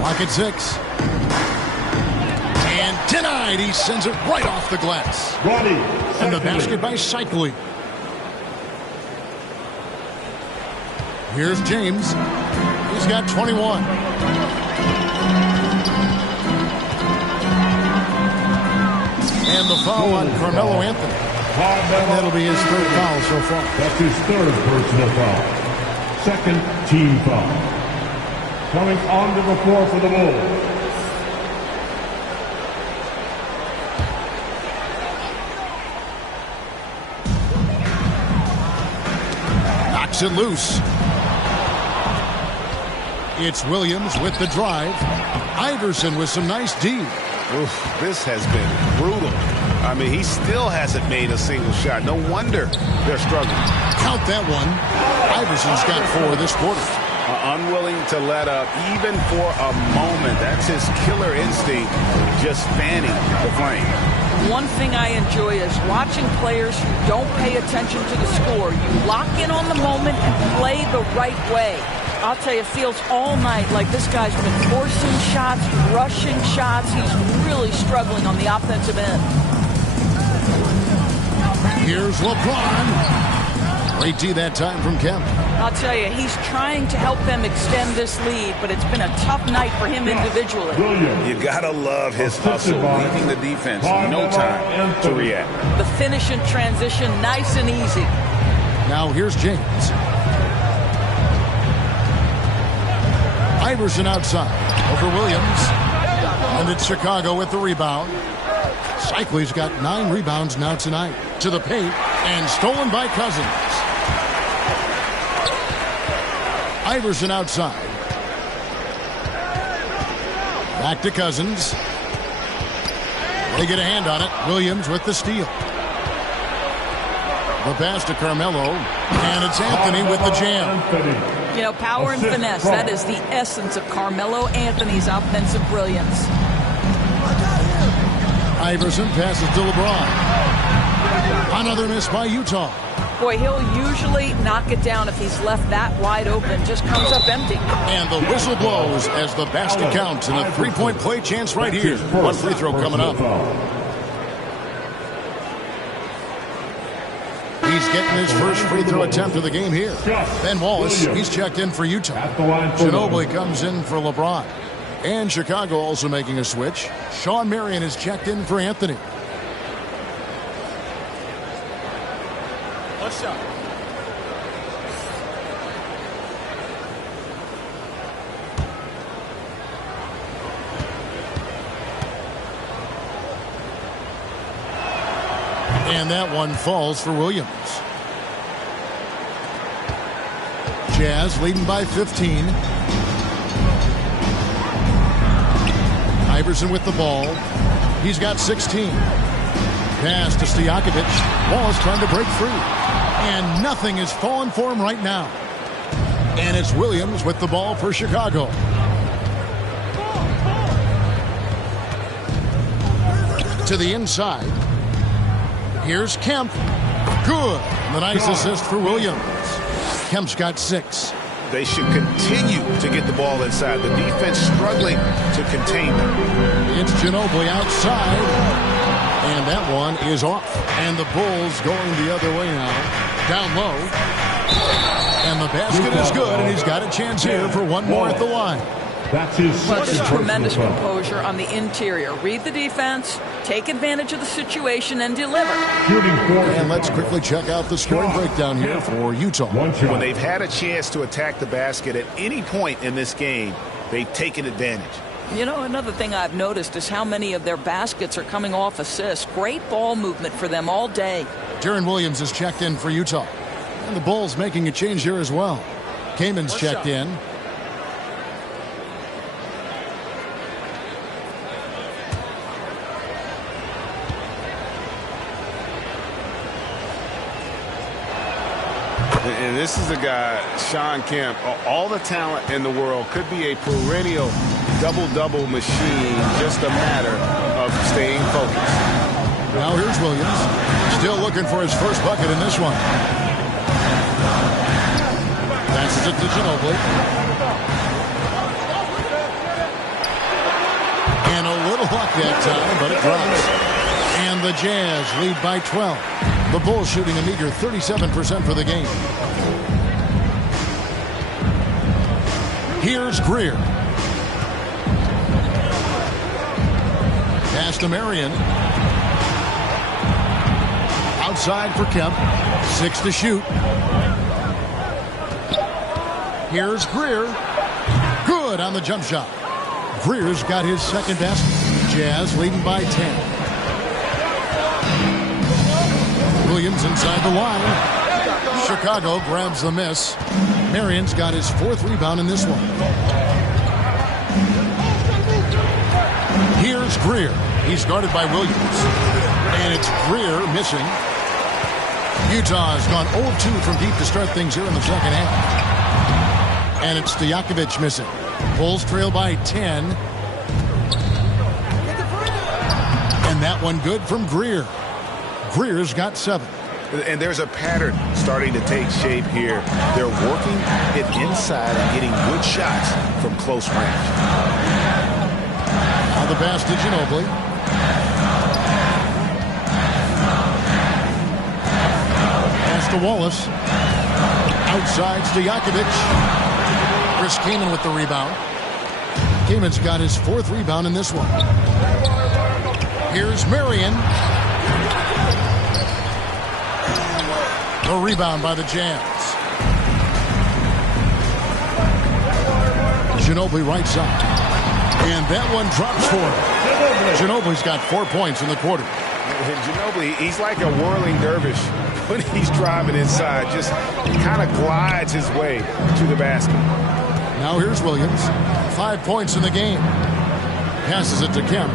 Lock at 6. And denied. He sends it right off the glass. And the basket by Cycli. Here's James. He's got 21. And the foul on Carmelo Anthony. And that'll be his 3rd foul so far. That's his 3rd personal foul. 2nd team foul. Coming onto the floor for the Bulls. Knocks it loose. It's Williams with the drive. Iverson with some nice D. Oof, this has been brutal. I mean, he still hasn't made a single shot. No wonder they're struggling. Count that one. Iverson's got 4 this quarter. Unwilling to let up even for a moment. That's his killer instinct, just fanning the flame. One thing I enjoy is watching players who don't pay attention to the score. You lock in on the moment and play the right way. I'll tell you, it feels all night like this guy's been forcing shots, rushing shots. He's really struggling on the offensive end. Here's LeBron. Great D that time from Kemp. I'll tell you, he's trying to help them extend this lead, but it's been a tough night for him individually. You gotta love his hustle, leaving the defense no time to react. The finish and transition, nice and easy. Now here's James. Iverson outside over Williams. And it's Chicago with the rebound. Cycli's got 9 rebounds now tonight. To the paint and stolen by Cousins. Iverson outside. Back to Cousins. They get a hand on it. Williams with the steal. The pass to Carmelo. And it's Anthony with the jam. You know, power and finesse, that is the essence of Carmelo Anthony's offensive brilliance. Iverson passes to LeBron. Another miss by Utah. Boy, he'll usually knock it down if he's left that wide open. Just comes up empty. And the whistle blows as the basket counts and a 3-point play chance right here. One free throw coming up. He's getting his first free throw attempt of the game here. Ben Wallace, he's checked in for Utah. Ginobili comes in for LeBron. And Chicago also making a switch. Sean Marion is checked in for Anthony. Let's shot. And that one falls for Williams. Jazz leading by 15. Iverson with the ball. He's got 16. Pass to Stojakovic. Wallace trying to break free. And nothing is falling for him right now. And it's Williams with the ball for Chicago. To the inside. Here's Kemp. Good. The nice assist for Williams. Kemp's got 6. They should continue to get the ball inside. The defense struggling to contain them. It's Ginobili outside. And that one is off. And the Bulls going the other way now. Down low. And the basket is good. And he's got a chance here for one more at the line. That's his second. Tremendous composure on the interior. Read the defense, take advantage of the situation, and deliver. And let's quickly check out the scoring breakdown here for Utah. When they've had a chance to attack the basket at any point in this game, they've taken advantage. You know, another thing I've noticed is how many of their baskets are coming off assists. Great ball movement for them all day. Jaron Williams is checked in for Utah. And the Bulls making a change here as well. Kamen's checked in. And this is a guy, Sean Kemp, all the talent in the world, could be a perennial double-double machine, just a matter of staying focused. Now here's Williams, still looking for his first bucket in this one. Passes it to Ginobili. And a little luck that time, but it drops. And the Jazz lead by 12. The Bulls shooting a meager 37% for the game. Here's Greer. Pass to Marion. Outside for Kemp. 6 to shoot. Here's Greer. Good on the jump shot. Greer's got his second basket. Jazz leading by 10. Williams inside the line. Chicago grabs the miss. Marion's got his 4th rebound in this one. Here's Greer. He's guarded by Williams. And it's Greer missing. Utah has gone 0-2 from deep to start things here in the second half. And it's Stojakovic missing. Bulls trail by 10. And that one good from Greer. Greer's got 7. And there's a pattern starting to take shape here. They're working it inside and getting good shots from close range. On the pass to Ginobili. Pass to Wallace. Outside Stojakovic. Chris Kaman with the rebound. Kaman's got his 4th rebound in this one. Here's Marion. A rebound by the Jazz. Ginobili right side. And that one drops for him. Ginobili's got 4 points in the quarter. Ginobili, he's like a whirling dervish when he's driving inside. Just kind of glides his way to the basket. Now here's Williams. 5 points in the game. Passes it to Kemp.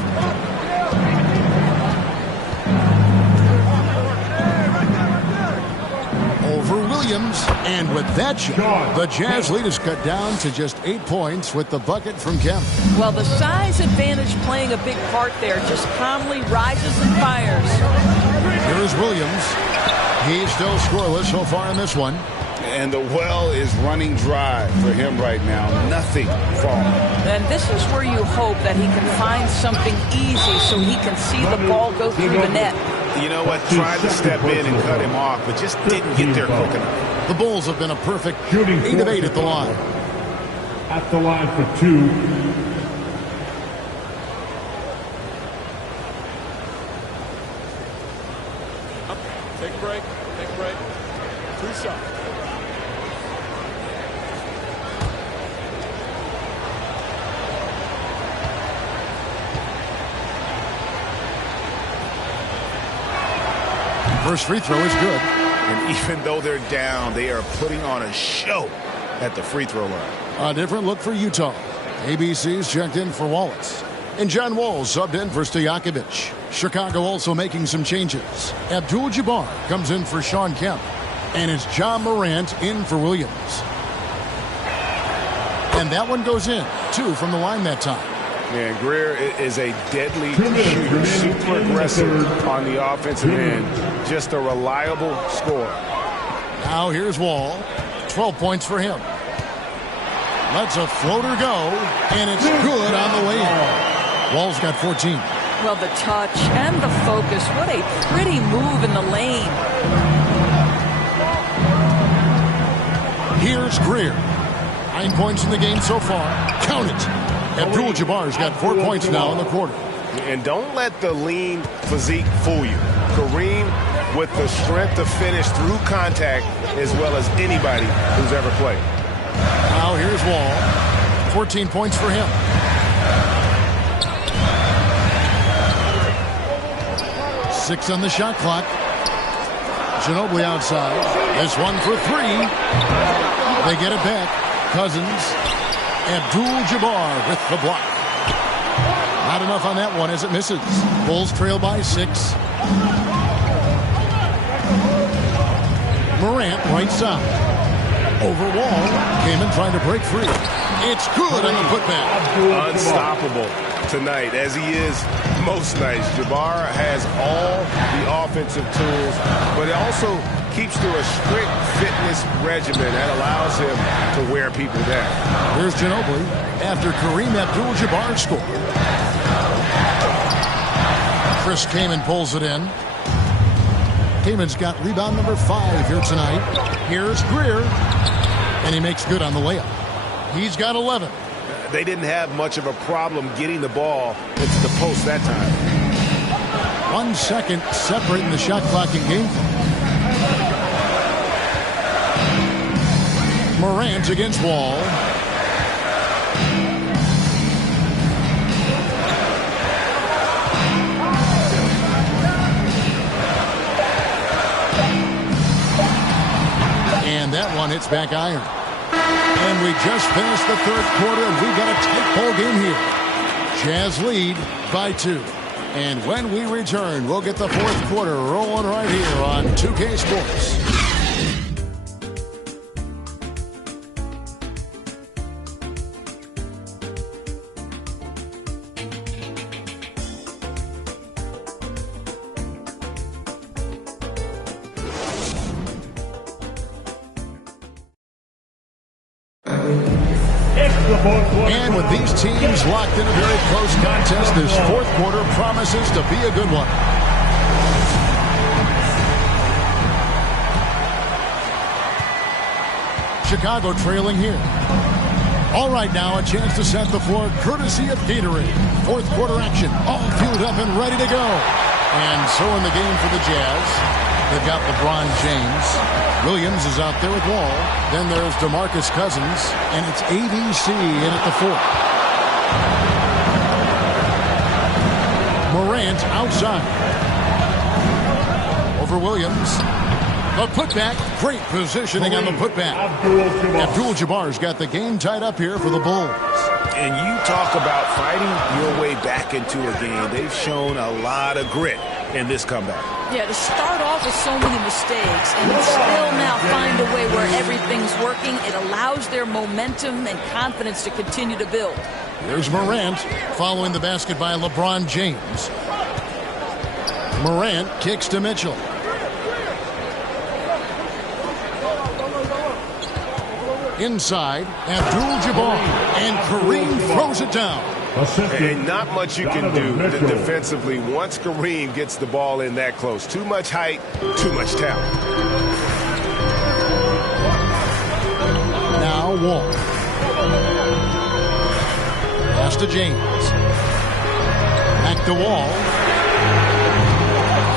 Over Williams, and with that shot, the Jazz lead is cut down to just 8 points with the bucket from Kemp. Well, the size advantage playing a big part there. Just calmly rises and fires. Here's Williams. He's still scoreless so far in this one. And the well is running dry for him right now. Nothing falling. And this is where you hope that he can find something easy so he can see the ball go through the net. You know what? Tried to step in and cut him off, but just didn't get there quick enough. The Bulls have been a perfect 8 of 8 at the line. At the line for 2. Take a break. Take a break. 2 shots. First free throw is good. And even though they're down, they are putting on a show at the free throw line. A different look for Utah. ABC's checked in for Wallace. And John Wall subbed in for Stojakovic. Chicago also making some changes. Abdul-Jabbar comes in for Sean Kemp. And it's John Morant in for Williams. And that one goes in. 2 from the line that time. Man, Greer is a deadly shooter, super aggressive on the offensive end. Just a reliable scorer. Now here's Wall. 12 points for him. Lets a floater go, and it's good on the way in. Wall's got 14. Well, the touch and the focus. What a pretty move in the lane. Here's Greer. 9 points in the game so far. Count it. Abdul-Jabbar's got 4 points now in the quarter. And don't let the lean physique fool you. Kareem with the strength to finish through contact as well as anybody who's ever played. Now here's Wall. 14 points for him. Six on the shot clock. Ginobili outside. This one for 3. They get it back. Cousins. Abdul-Jabbar with the block. Not enough on that one as it misses. Bulls trail by 6. Morant right side. Over Wall. Came in trying to break free. It's good on the putback. Unstoppable tonight, as he is most nights. Jabbar has all the offensive tools, but it also keeps to a strict fitness regimen that allows him to wear people down. Here's Ginobili after Kareem Abdul-Jabbar scored. Chris Kaman pulls it in. Kaman's got rebound number 5 here tonight. Here's Greer, and he makes good on the layup. He's got 11. They didn't have much of a problem getting the ball into the post that time. 1 second separating the shot clock in game. Morant against Wall. And that one hits back iron. And we just finished the 3rd quarter, and we've got a tight ball game here. Jazz lead by 2. And when we return, we'll get the 4th quarter rolling right here on 2K Sports. And with these teams locked in a very close contest, this 4th quarter promises to be a good one. Chicago trailing here. All right, now a chance to set the floor courtesy of Gatorade. 4th quarter action, all fueled up and ready to go. And so in the game for the Jazz, they've got LeBron James. Williams is out there with Wall. Then there's DeMarcus Cousins, and it's ABC in at the 4th. Morant outside. Over Williams. The putback. Great positioning on the putback. Abdul-Jabbar's got the game tied up here for the Bulls. And you talk about fighting your way back into a game. They've shown a lot of grit in this comeback. Yeah, to start off with so many mistakes and still now find a way where everything's working, it allows their momentum and confidence to continue to build. Here's Morant following the basket by LeBron James. Morant kicks to Mitchell. Inside, Abdul-Jabbar, and Kareem throws it down. And not much you can do defensively once Kareem gets the ball in that close. Too much height, too much talent. Now Wall. Pass to James. Back to Wall.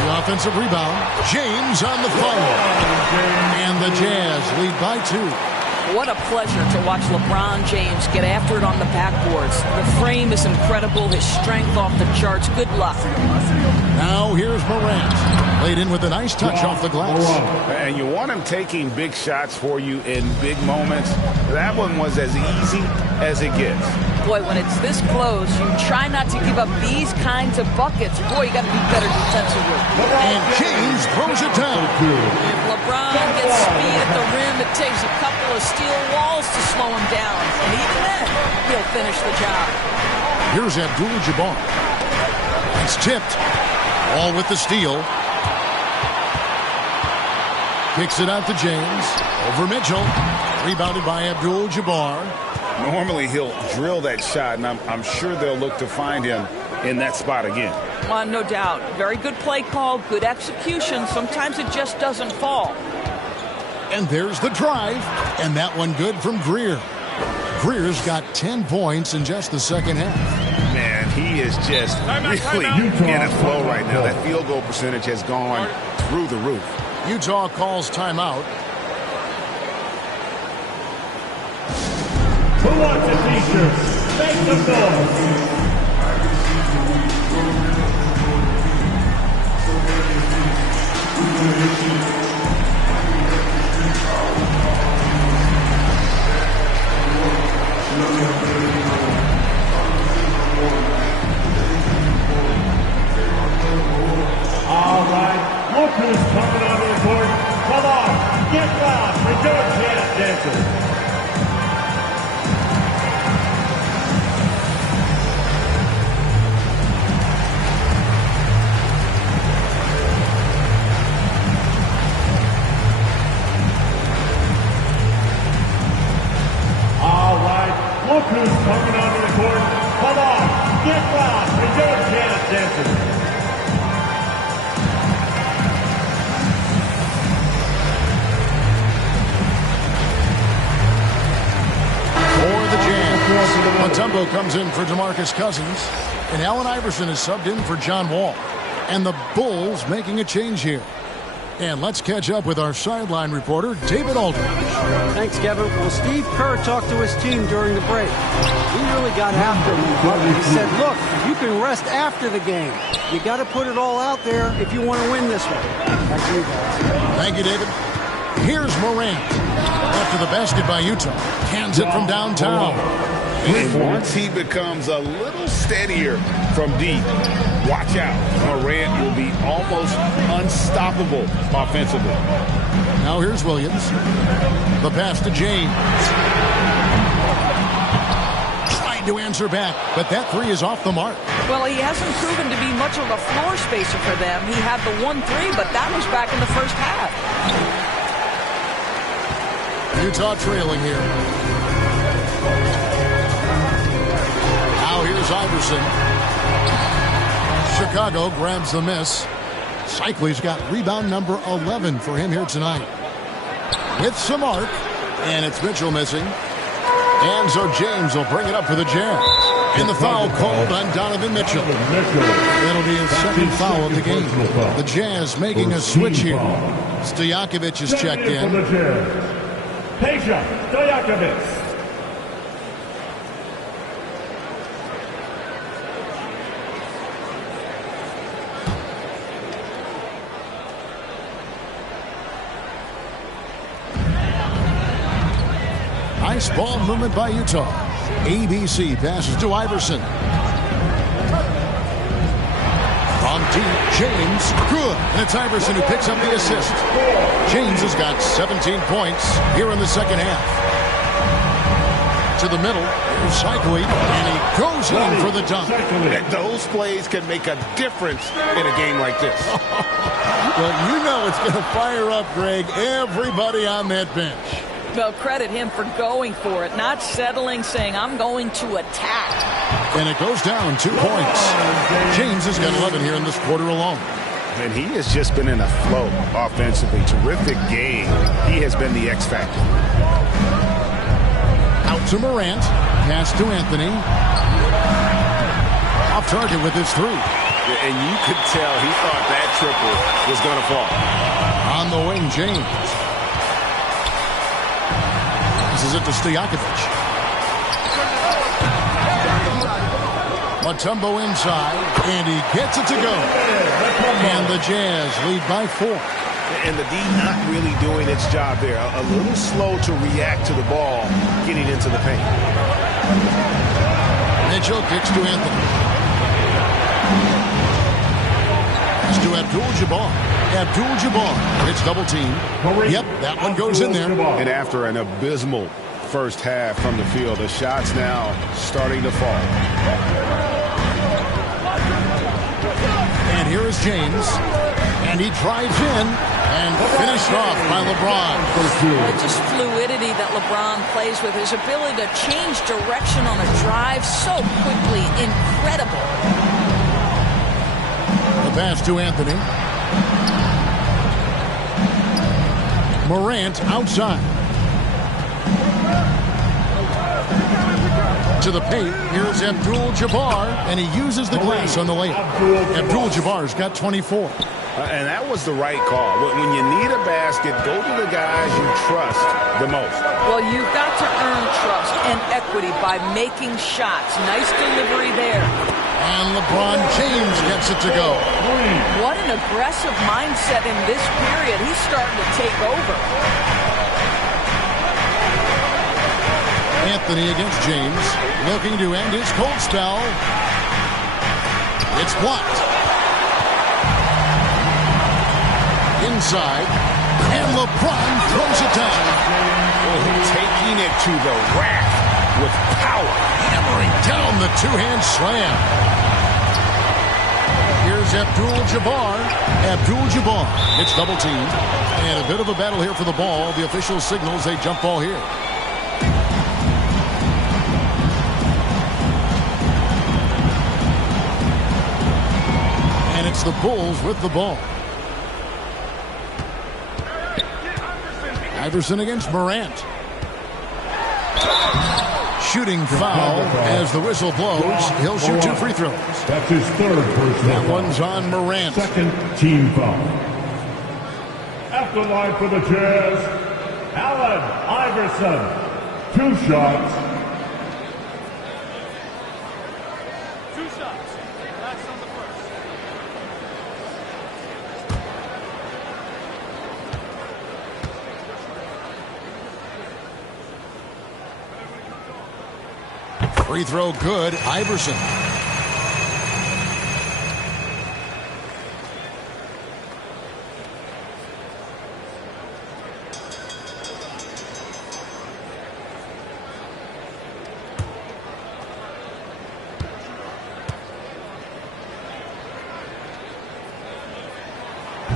The offensive rebound. James on the follow. And the Jazz lead by 2. What a pleasure to watch LeBron James get after it on the backboards. The frame is incredible. His strength off the charts. Good luck. Now here's Morant. Played in with a nice touch off the glass. And you want him taking big shots for you in big moments. That one was as easy as it gets. Boy, when it's this close, you try not to give up these kinds of buckets. Boy, you got to be better defensively. And James throws it down. If LeBron gets speed at the rim, it takes a couple of steel walls to slow him down. And even then, he'll finish the job. Here's Abdul-Jabbar. It's tipped. All with the steal. Kicks it out to James. Over Mitchell. Rebounded by Abdul-Jabbar. Normally he'll drill that shot, and I'm sure they'll look to find him in that spot again. No doubt. Very good play call, good execution. Sometimes it just doesn't fall. And there's the drive, and that one good from Greer. Greer's got 10 points in just the second half. Man, he is just really in a flow right now. That field goal percentage has gone through the roof. Utah calls timeout. Who wants a t-shirt? Make some noise. All right, look who's coming onto the court. Come on, get loud for your jazz dancers. Look who's coming onto the court. Come on, get loud for your jazz dancers. For the Jazz, Mutombo comes in for DeMarcus Cousins, and Allen Iverson is subbed in for John Wall. And the Bulls making a change here. And let's catch up with our sideline reporter, David Aldridge. Thanks, Kevin. Well, Steve Kerr talked to his team during the break. He really got after them. He said, look, you can rest after the game. You got to put it all out there if you want to win this one. Back to you guys. Thank you, David. Here's Morant. After the basket by Utah. Cans it from downtown. And once he becomes a little steadier from deep, watch out. Morant will be almost unstoppable offensively. Now here's Williams. The pass to James. Trying to answer back, but that three is off the mark. Well, he hasn't proven to be much of a floor spacer for them. He had the 1-3, but that was back in the first half. Utah trailing here. Now here's Iverson. Chicago grabs the miss. Cycly's got rebound number 11 for him here tonight. With some arc, and it's Mitchell missing. And so James will bring it up for the Jazz. And the foul called on Donovan Mitchell. That'll be his second foul of the game. The Jazz making a switch here. Stojakovic is checked in. Peja Stojakovic. Nice ball movement by Utah. ABC passes to Iverson. From deep, James, good. And it's Iverson who picks up the assist. James has got 17 points here in the second half. To the middle, here's Cycly, and he goes in for the dunk. Those plays can make a difference in a game like this. Well, you know it's going to fire up, Greg, everybody on that bench. Well, credit him for going for it, not settling, saying, I'm going to attack. And it goes down 2 points. James has got 11 here in this quarter alone. And he has just been in a flow offensively. Terrific game. He has been the X factor. Out to Morant. Pass to Anthony. Off target with his 3. And you could tell he thought that triple was going to fall. On the wing, James. This is it to Stojakovic. Mutombo inside, and he gets it to go. And the Jazz lead by 4. And the D not really doing its job there. A little slow to react to the ball getting into the paint. Mitchell kicks to Anthony. Pass to Abdul-Jabbar. Abdul-Jabbar. It's double team. Yep, that one goes in there. And after an abysmal first half from the field, the shots now starting to fall. And here is James. And he drives in and finished off by LeBron. Just fluidity that LeBron plays with. His ability to change direction on a drive so quickly. Incredible. The pass to Anthony. Morant outside. To the paint. Here's Abdul-Jabbar, and he uses the glass on the layup. Abdul-Jabbar's got 24. And that was the right call. When you need a basket, go to the guys you trust the most. Well, you've got to earn trust and equity by making shots. Nice delivery there. And LeBron James gets it to go. What an aggressive mindset in this period. He's starting to take over. Anthony against James, looking to end his cold spell. It's blocked. Inside, and LeBron throws it down. Taking it to the rack with power. Hammering down the two-hand slam. Here's Abdul-Jabbar. Abdul-Jabbar. It's double teamed. And a bit of a battle here for the ball. The official signals a jump ball here. And it's the Bulls with the ball. Iverson against Morant. Shooting foul as the whistle blows. He'll shoot 2 free throws. That's his 3rd personal. That one's on Morant. 2nd team foul. At the line for the Jazz, Allen Iverson. 2 shots. 2 shots. That's on the first. Free throw good. Iverson.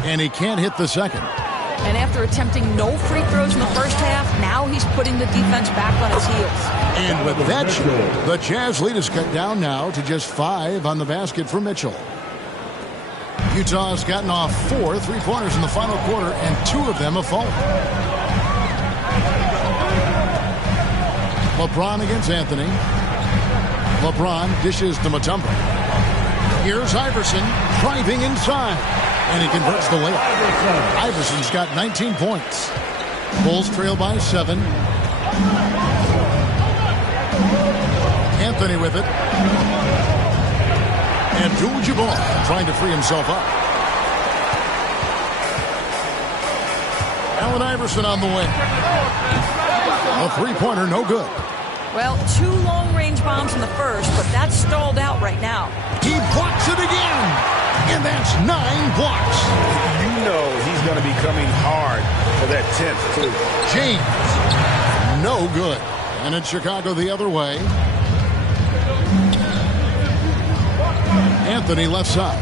And he can't hit the second. And after attempting no free throws in the first half, now he's putting the defense back on his heels. And with that shot, the Jazz lead is cut down now to just 5 on the basket for Mitchell. Utah's gotten off 4 3-pointers in the final quarter, and 2 of them have fallen. LeBron against Anthony. LeBron dishes to Mutombo. Here's Iverson driving inside, and he converts the layup. Iverson's got 19 points. Bulls trail by 7. Anthony with it. Abdul-Jabbar trying to free himself up. Allen Iverson on the wing. A 3-pointer, no good. Well, 2 long-range bombs in the first, but that's stalled out right now. He blocks it again, and that's 9 blocks. You know he's going to be coming hard for that 10th, too. James, no good. And it's Chicago the other way. Anthony left side.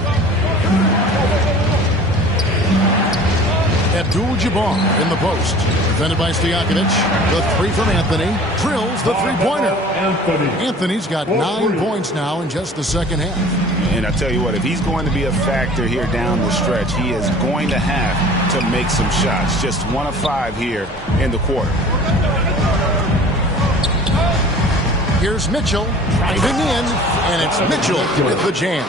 Abdul-Jabbar in the post. Defended by Stojakovic. The three from Anthony. Drills the three-pointer. Anthony's got 9 points now in just the second half. And I tell you what, if he's going to be a factor here down the stretch, he is going to have to make some shots. Just 1 of 5 here in the quarter. Here's Mitchell driving in, and it's Mitchell with the jam.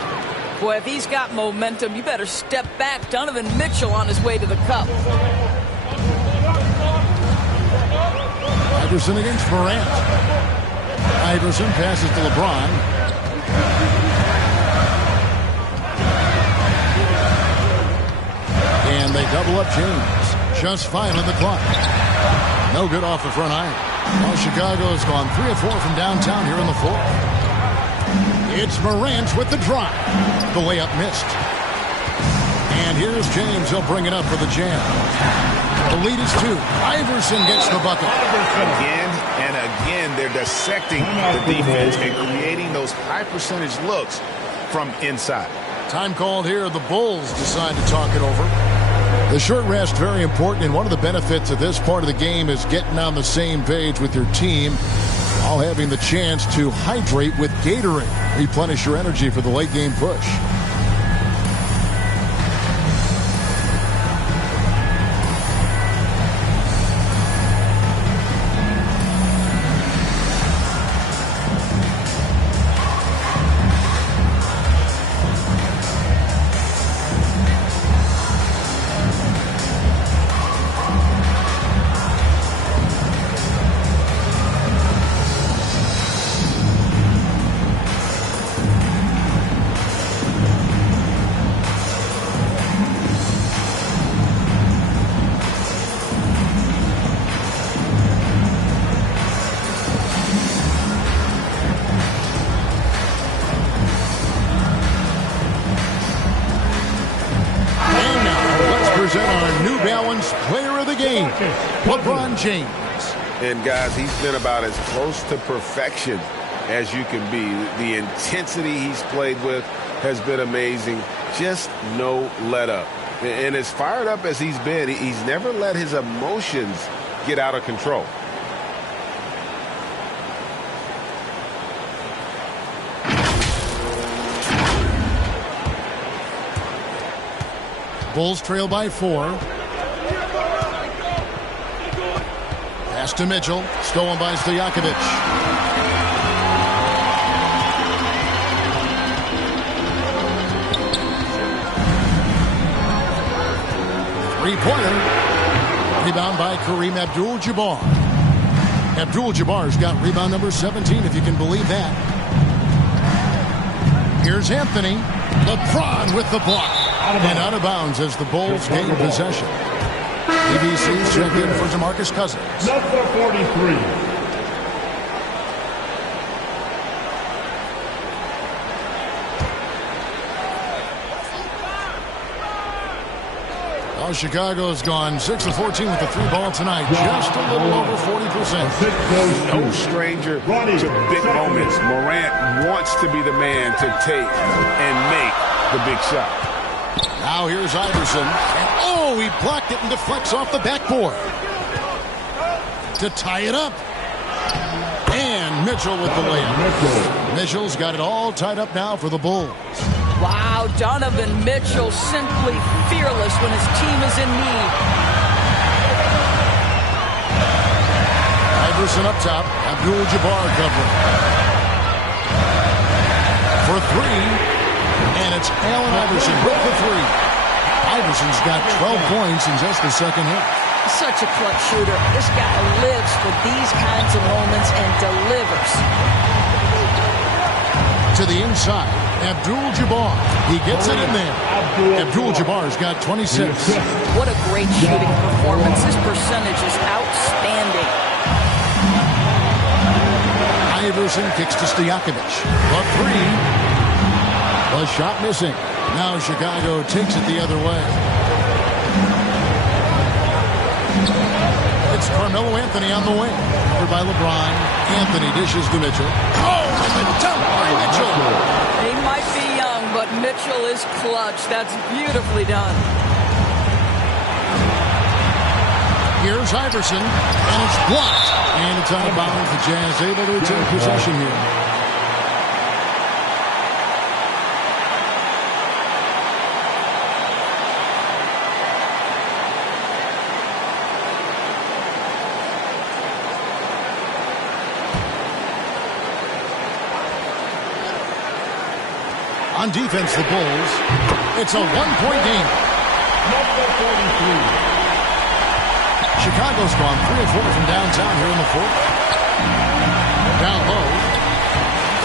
Boy, if he's got momentum, you better step back. Donovan Mitchell on his way to the cup. Iverson against Morant. Iverson passes to LeBron. And they double up James. Just 5 on the clock. No good off the front iron. Well, Chicago's gone 3 of 4 from downtown here in the fourth. It's Morant with the drive. The layup missed. And here's James. He'll bring it up for the jam. The lead is 2. Iverson gets the bucket. Again and again, they're dissecting the defense and creating those high percentage looks from inside. Time called here. The Bulls decide to talk it over. The short rest, very important, and one of the benefits of this part of the game is getting on the same page with your team while having the chance to hydrate with Gatorade. Replenish your energy for the late game push. LeBron James. And guys, he's been about as close to perfection as you can be. The intensity he's played with has been amazing. Just no let up. And as fired up as he's been, he's never let his emotions get out of control. Bulls trail by 4. Pass to Mitchell. Stolen by Stojakovic. Three-pointer. Rebound by Kareem Abdul-Jabbar. Abdul-Jabbar's got rebound number 17, if you can believe that. Here's Anthony. LeBron with the block. And out of bounds as the Bulls gain possession. ABC's check in for DeMarcus Cousins. Number 43. Well, Chicago's gone 6 of 14 with the 3-ball tonight. Just a little over 40%. No stranger to big moments. Morant wants to be the man to take and make the big shot. Now here's Iverson. And oh, he blocked it and deflects off the backboard. To tie it up. And Mitchell with the layup. Mitchell's got it all tied up now for the Bulls. Wow, Donovan Mitchell simply fearless when his team is in need. Iverson up top. Abdul-Jabbar covering. For 3. And it's Allen Iverson with the 3. Iverson's got 12 points in just the second half. Such a clutch shooter. This guy lives for these kinds of moments and delivers. To the inside, Abdul-Jabbar. He gets it in there. Abdul-Jabbar's got 26. What a great shooting performance. This percentage is outstanding. Iverson kicks to Stojakovic. The 3. The shot missing. Now Chicago takes it the other way. It's Carmelo Anthony on the wing. Covered by LeBron. Anthony dishes to Mitchell. Oh, and the dunk by Mitchell. He might be young, but Mitchell is clutch. That's beautifully done. Here's Iverson, and it's blocked. And it's out of bounds. The Jazz able to retain possession here. On defense, the Bulls. It's a one-point game. Chicago's gone 3 of 4 from downtown here in the fourth. Down low.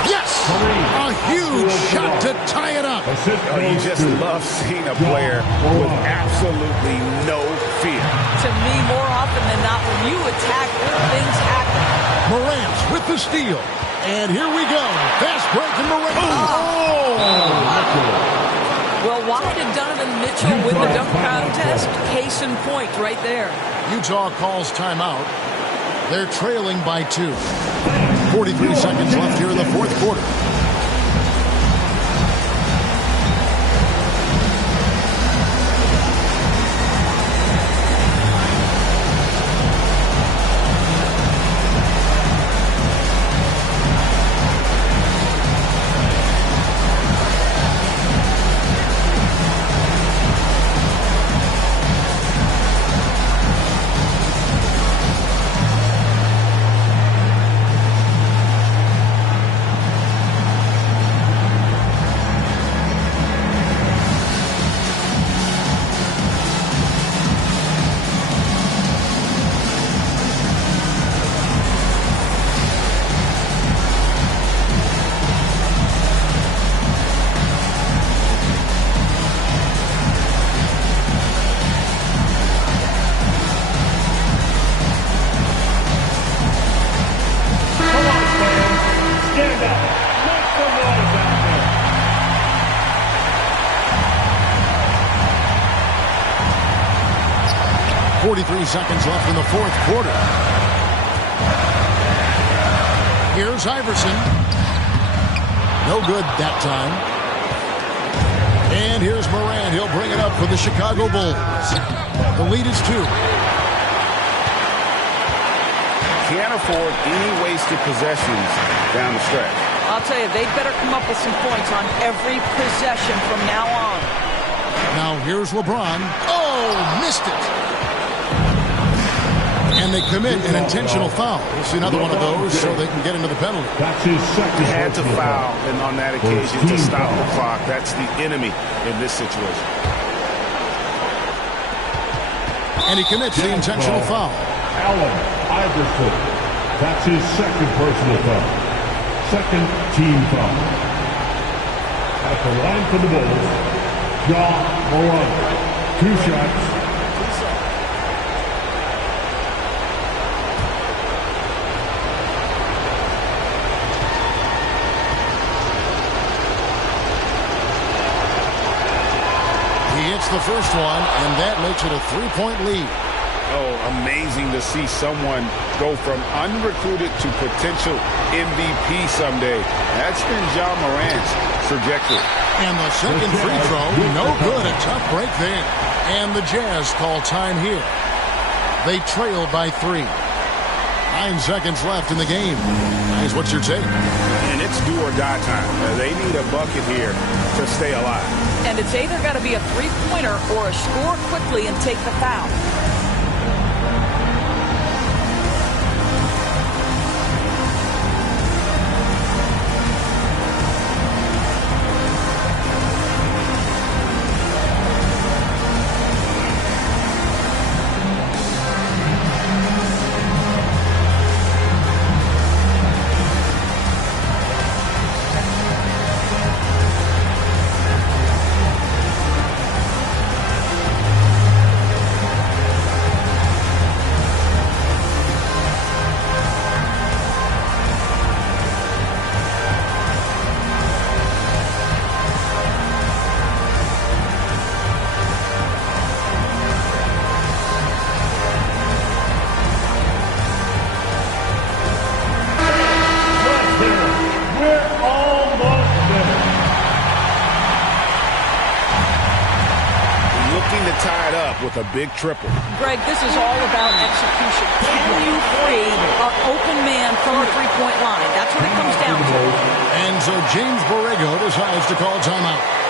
Yes! A huge shot to tie it up. Oh, you just love seeing a player with absolutely no fear. To me, more often than not, when you attack, good things happen. Morant with the steal. And here we go. Fast break and Morant. Well, why did Donovan Mitchell win the dunk contest? Case in point right there. Utah calls timeout. They're trailing by 2. 43 seconds left here in the fourth quarter. Stand up. Make some noise out there. .43 seconds left in the fourth quarter. Here's Iverson. No good that time. And here's Morant. He'll bring it up for the Chicago Bulls. The lead is 2. Can't afford any wasted possessions down the stretch. I'll tell you, they better come up with some points on every possession from now on. Now here's LeBron. Oh, missed it. And they commit an intentional foul. We'll see another one of those so they can get into the penalty. That's his second. Had to foul, and on that occasion to stop the clock. That's the enemy in this situation. And he commits the intentional foul. Allen Iverson. That's his second personal foul. Second team foul. At the line for the Bulls, Ja Morant. 2 shots. He hits the first one, and that makes it a 3-point lead. Oh, amazing to see someone go from unrecruited to potential MVP someday. That's been Ja Morant's trajectory. And the second free throw, no good. A tough break there. And the Jazz call time here. They trail by 3. 9 seconds left in the game. Guys, what's your take? And it's do or die time. They need a bucket here to stay alive. And it's either got to be a three-pointer or a score quickly and take the foul. with a big triple. Greg, this is all about execution. Can you free an open man from the three-point line? That's what it comes down to. And so James Borrego decides to call timeout.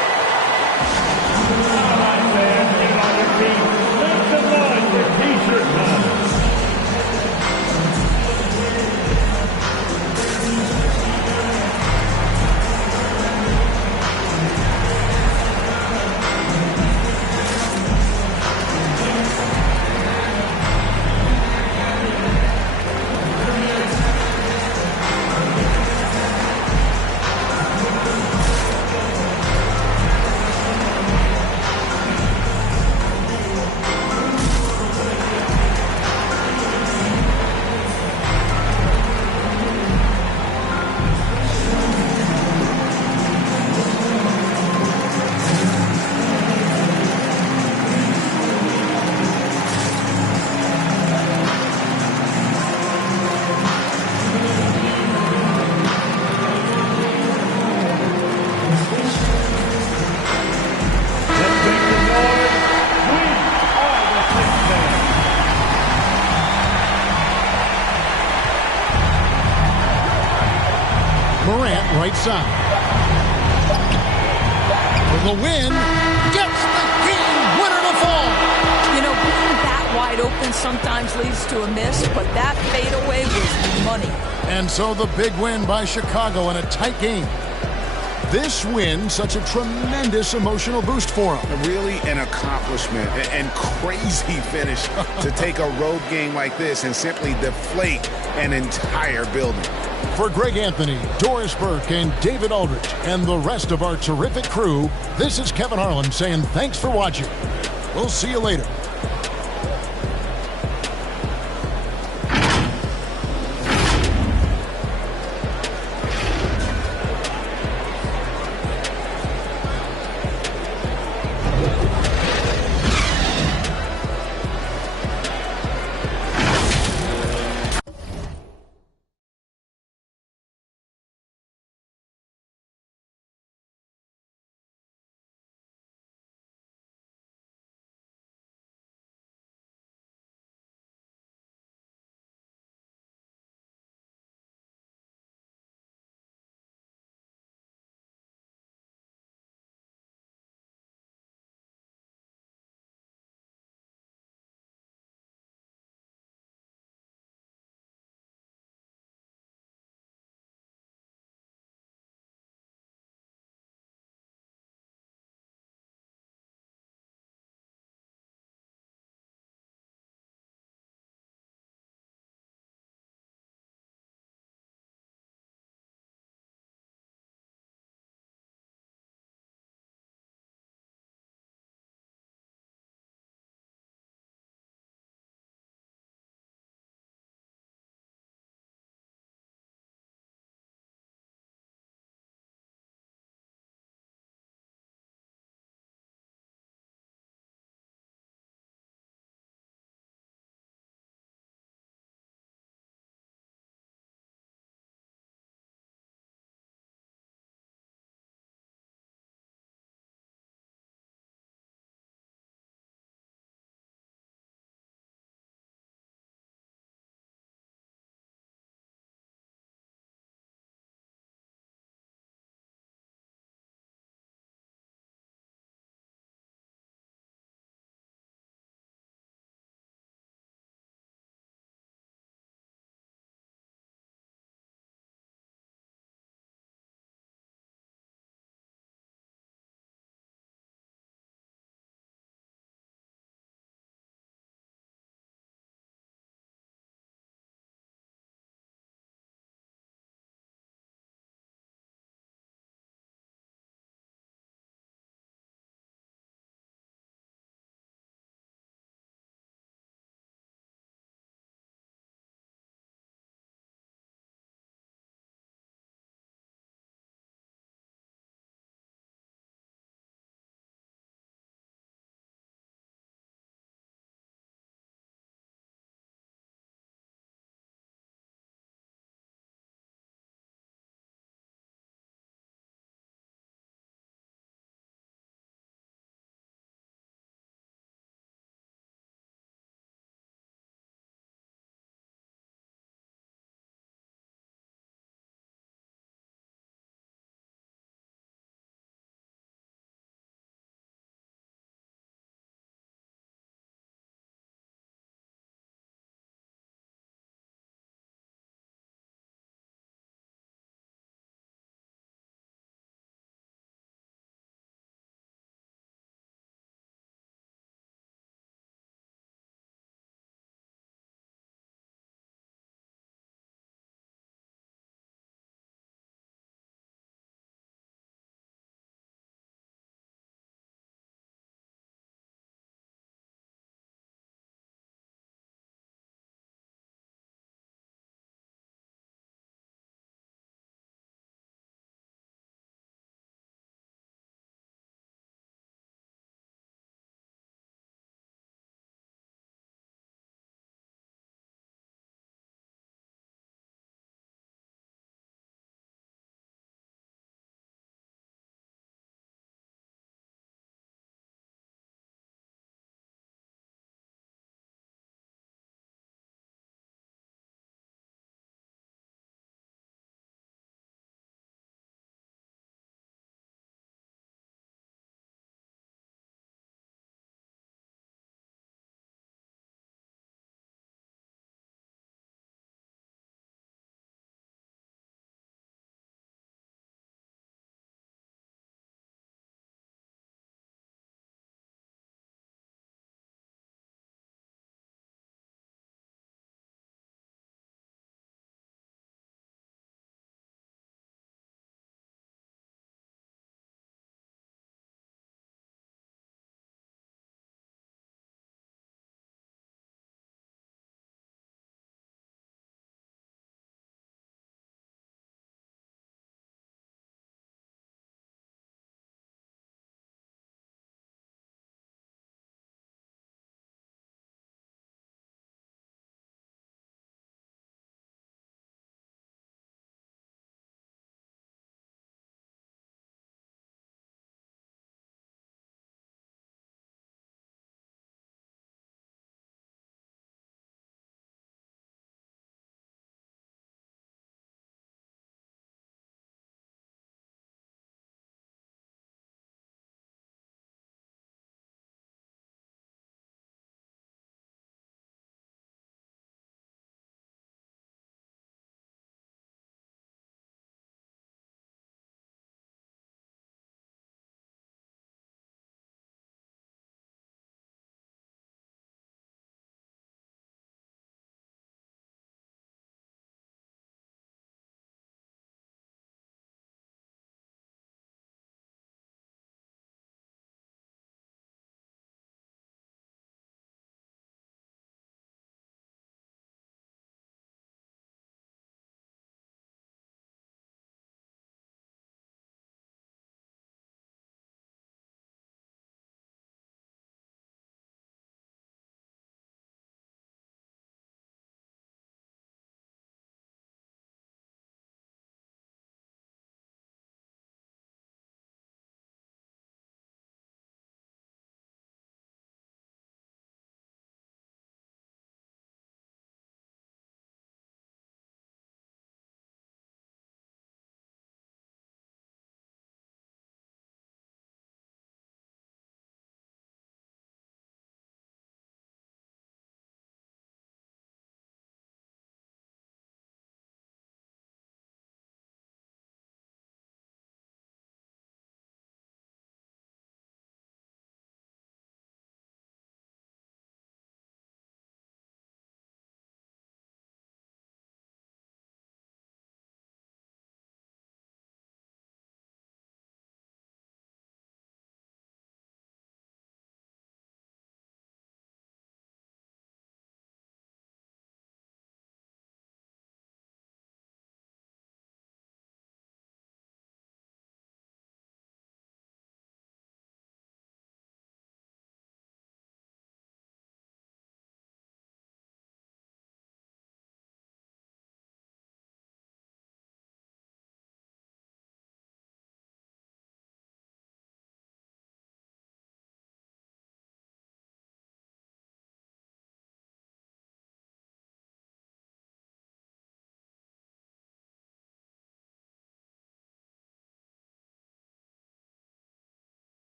Morant, right side. For the win, gets the game winner to fall. You know, being that wide open sometimes leads to a miss, but that fadeaway was money. And so the big win by Chicago in a tight game. This win, such a tremendous emotional boost for them. Really an accomplishment and crazy finish to take a road game like this and simply deflate an entire building. For Greg Anthony, Doris Burke, and David Aldridge, and the rest of our terrific crew, this is Kevin Harlan saying thanks for watching. We'll see you later.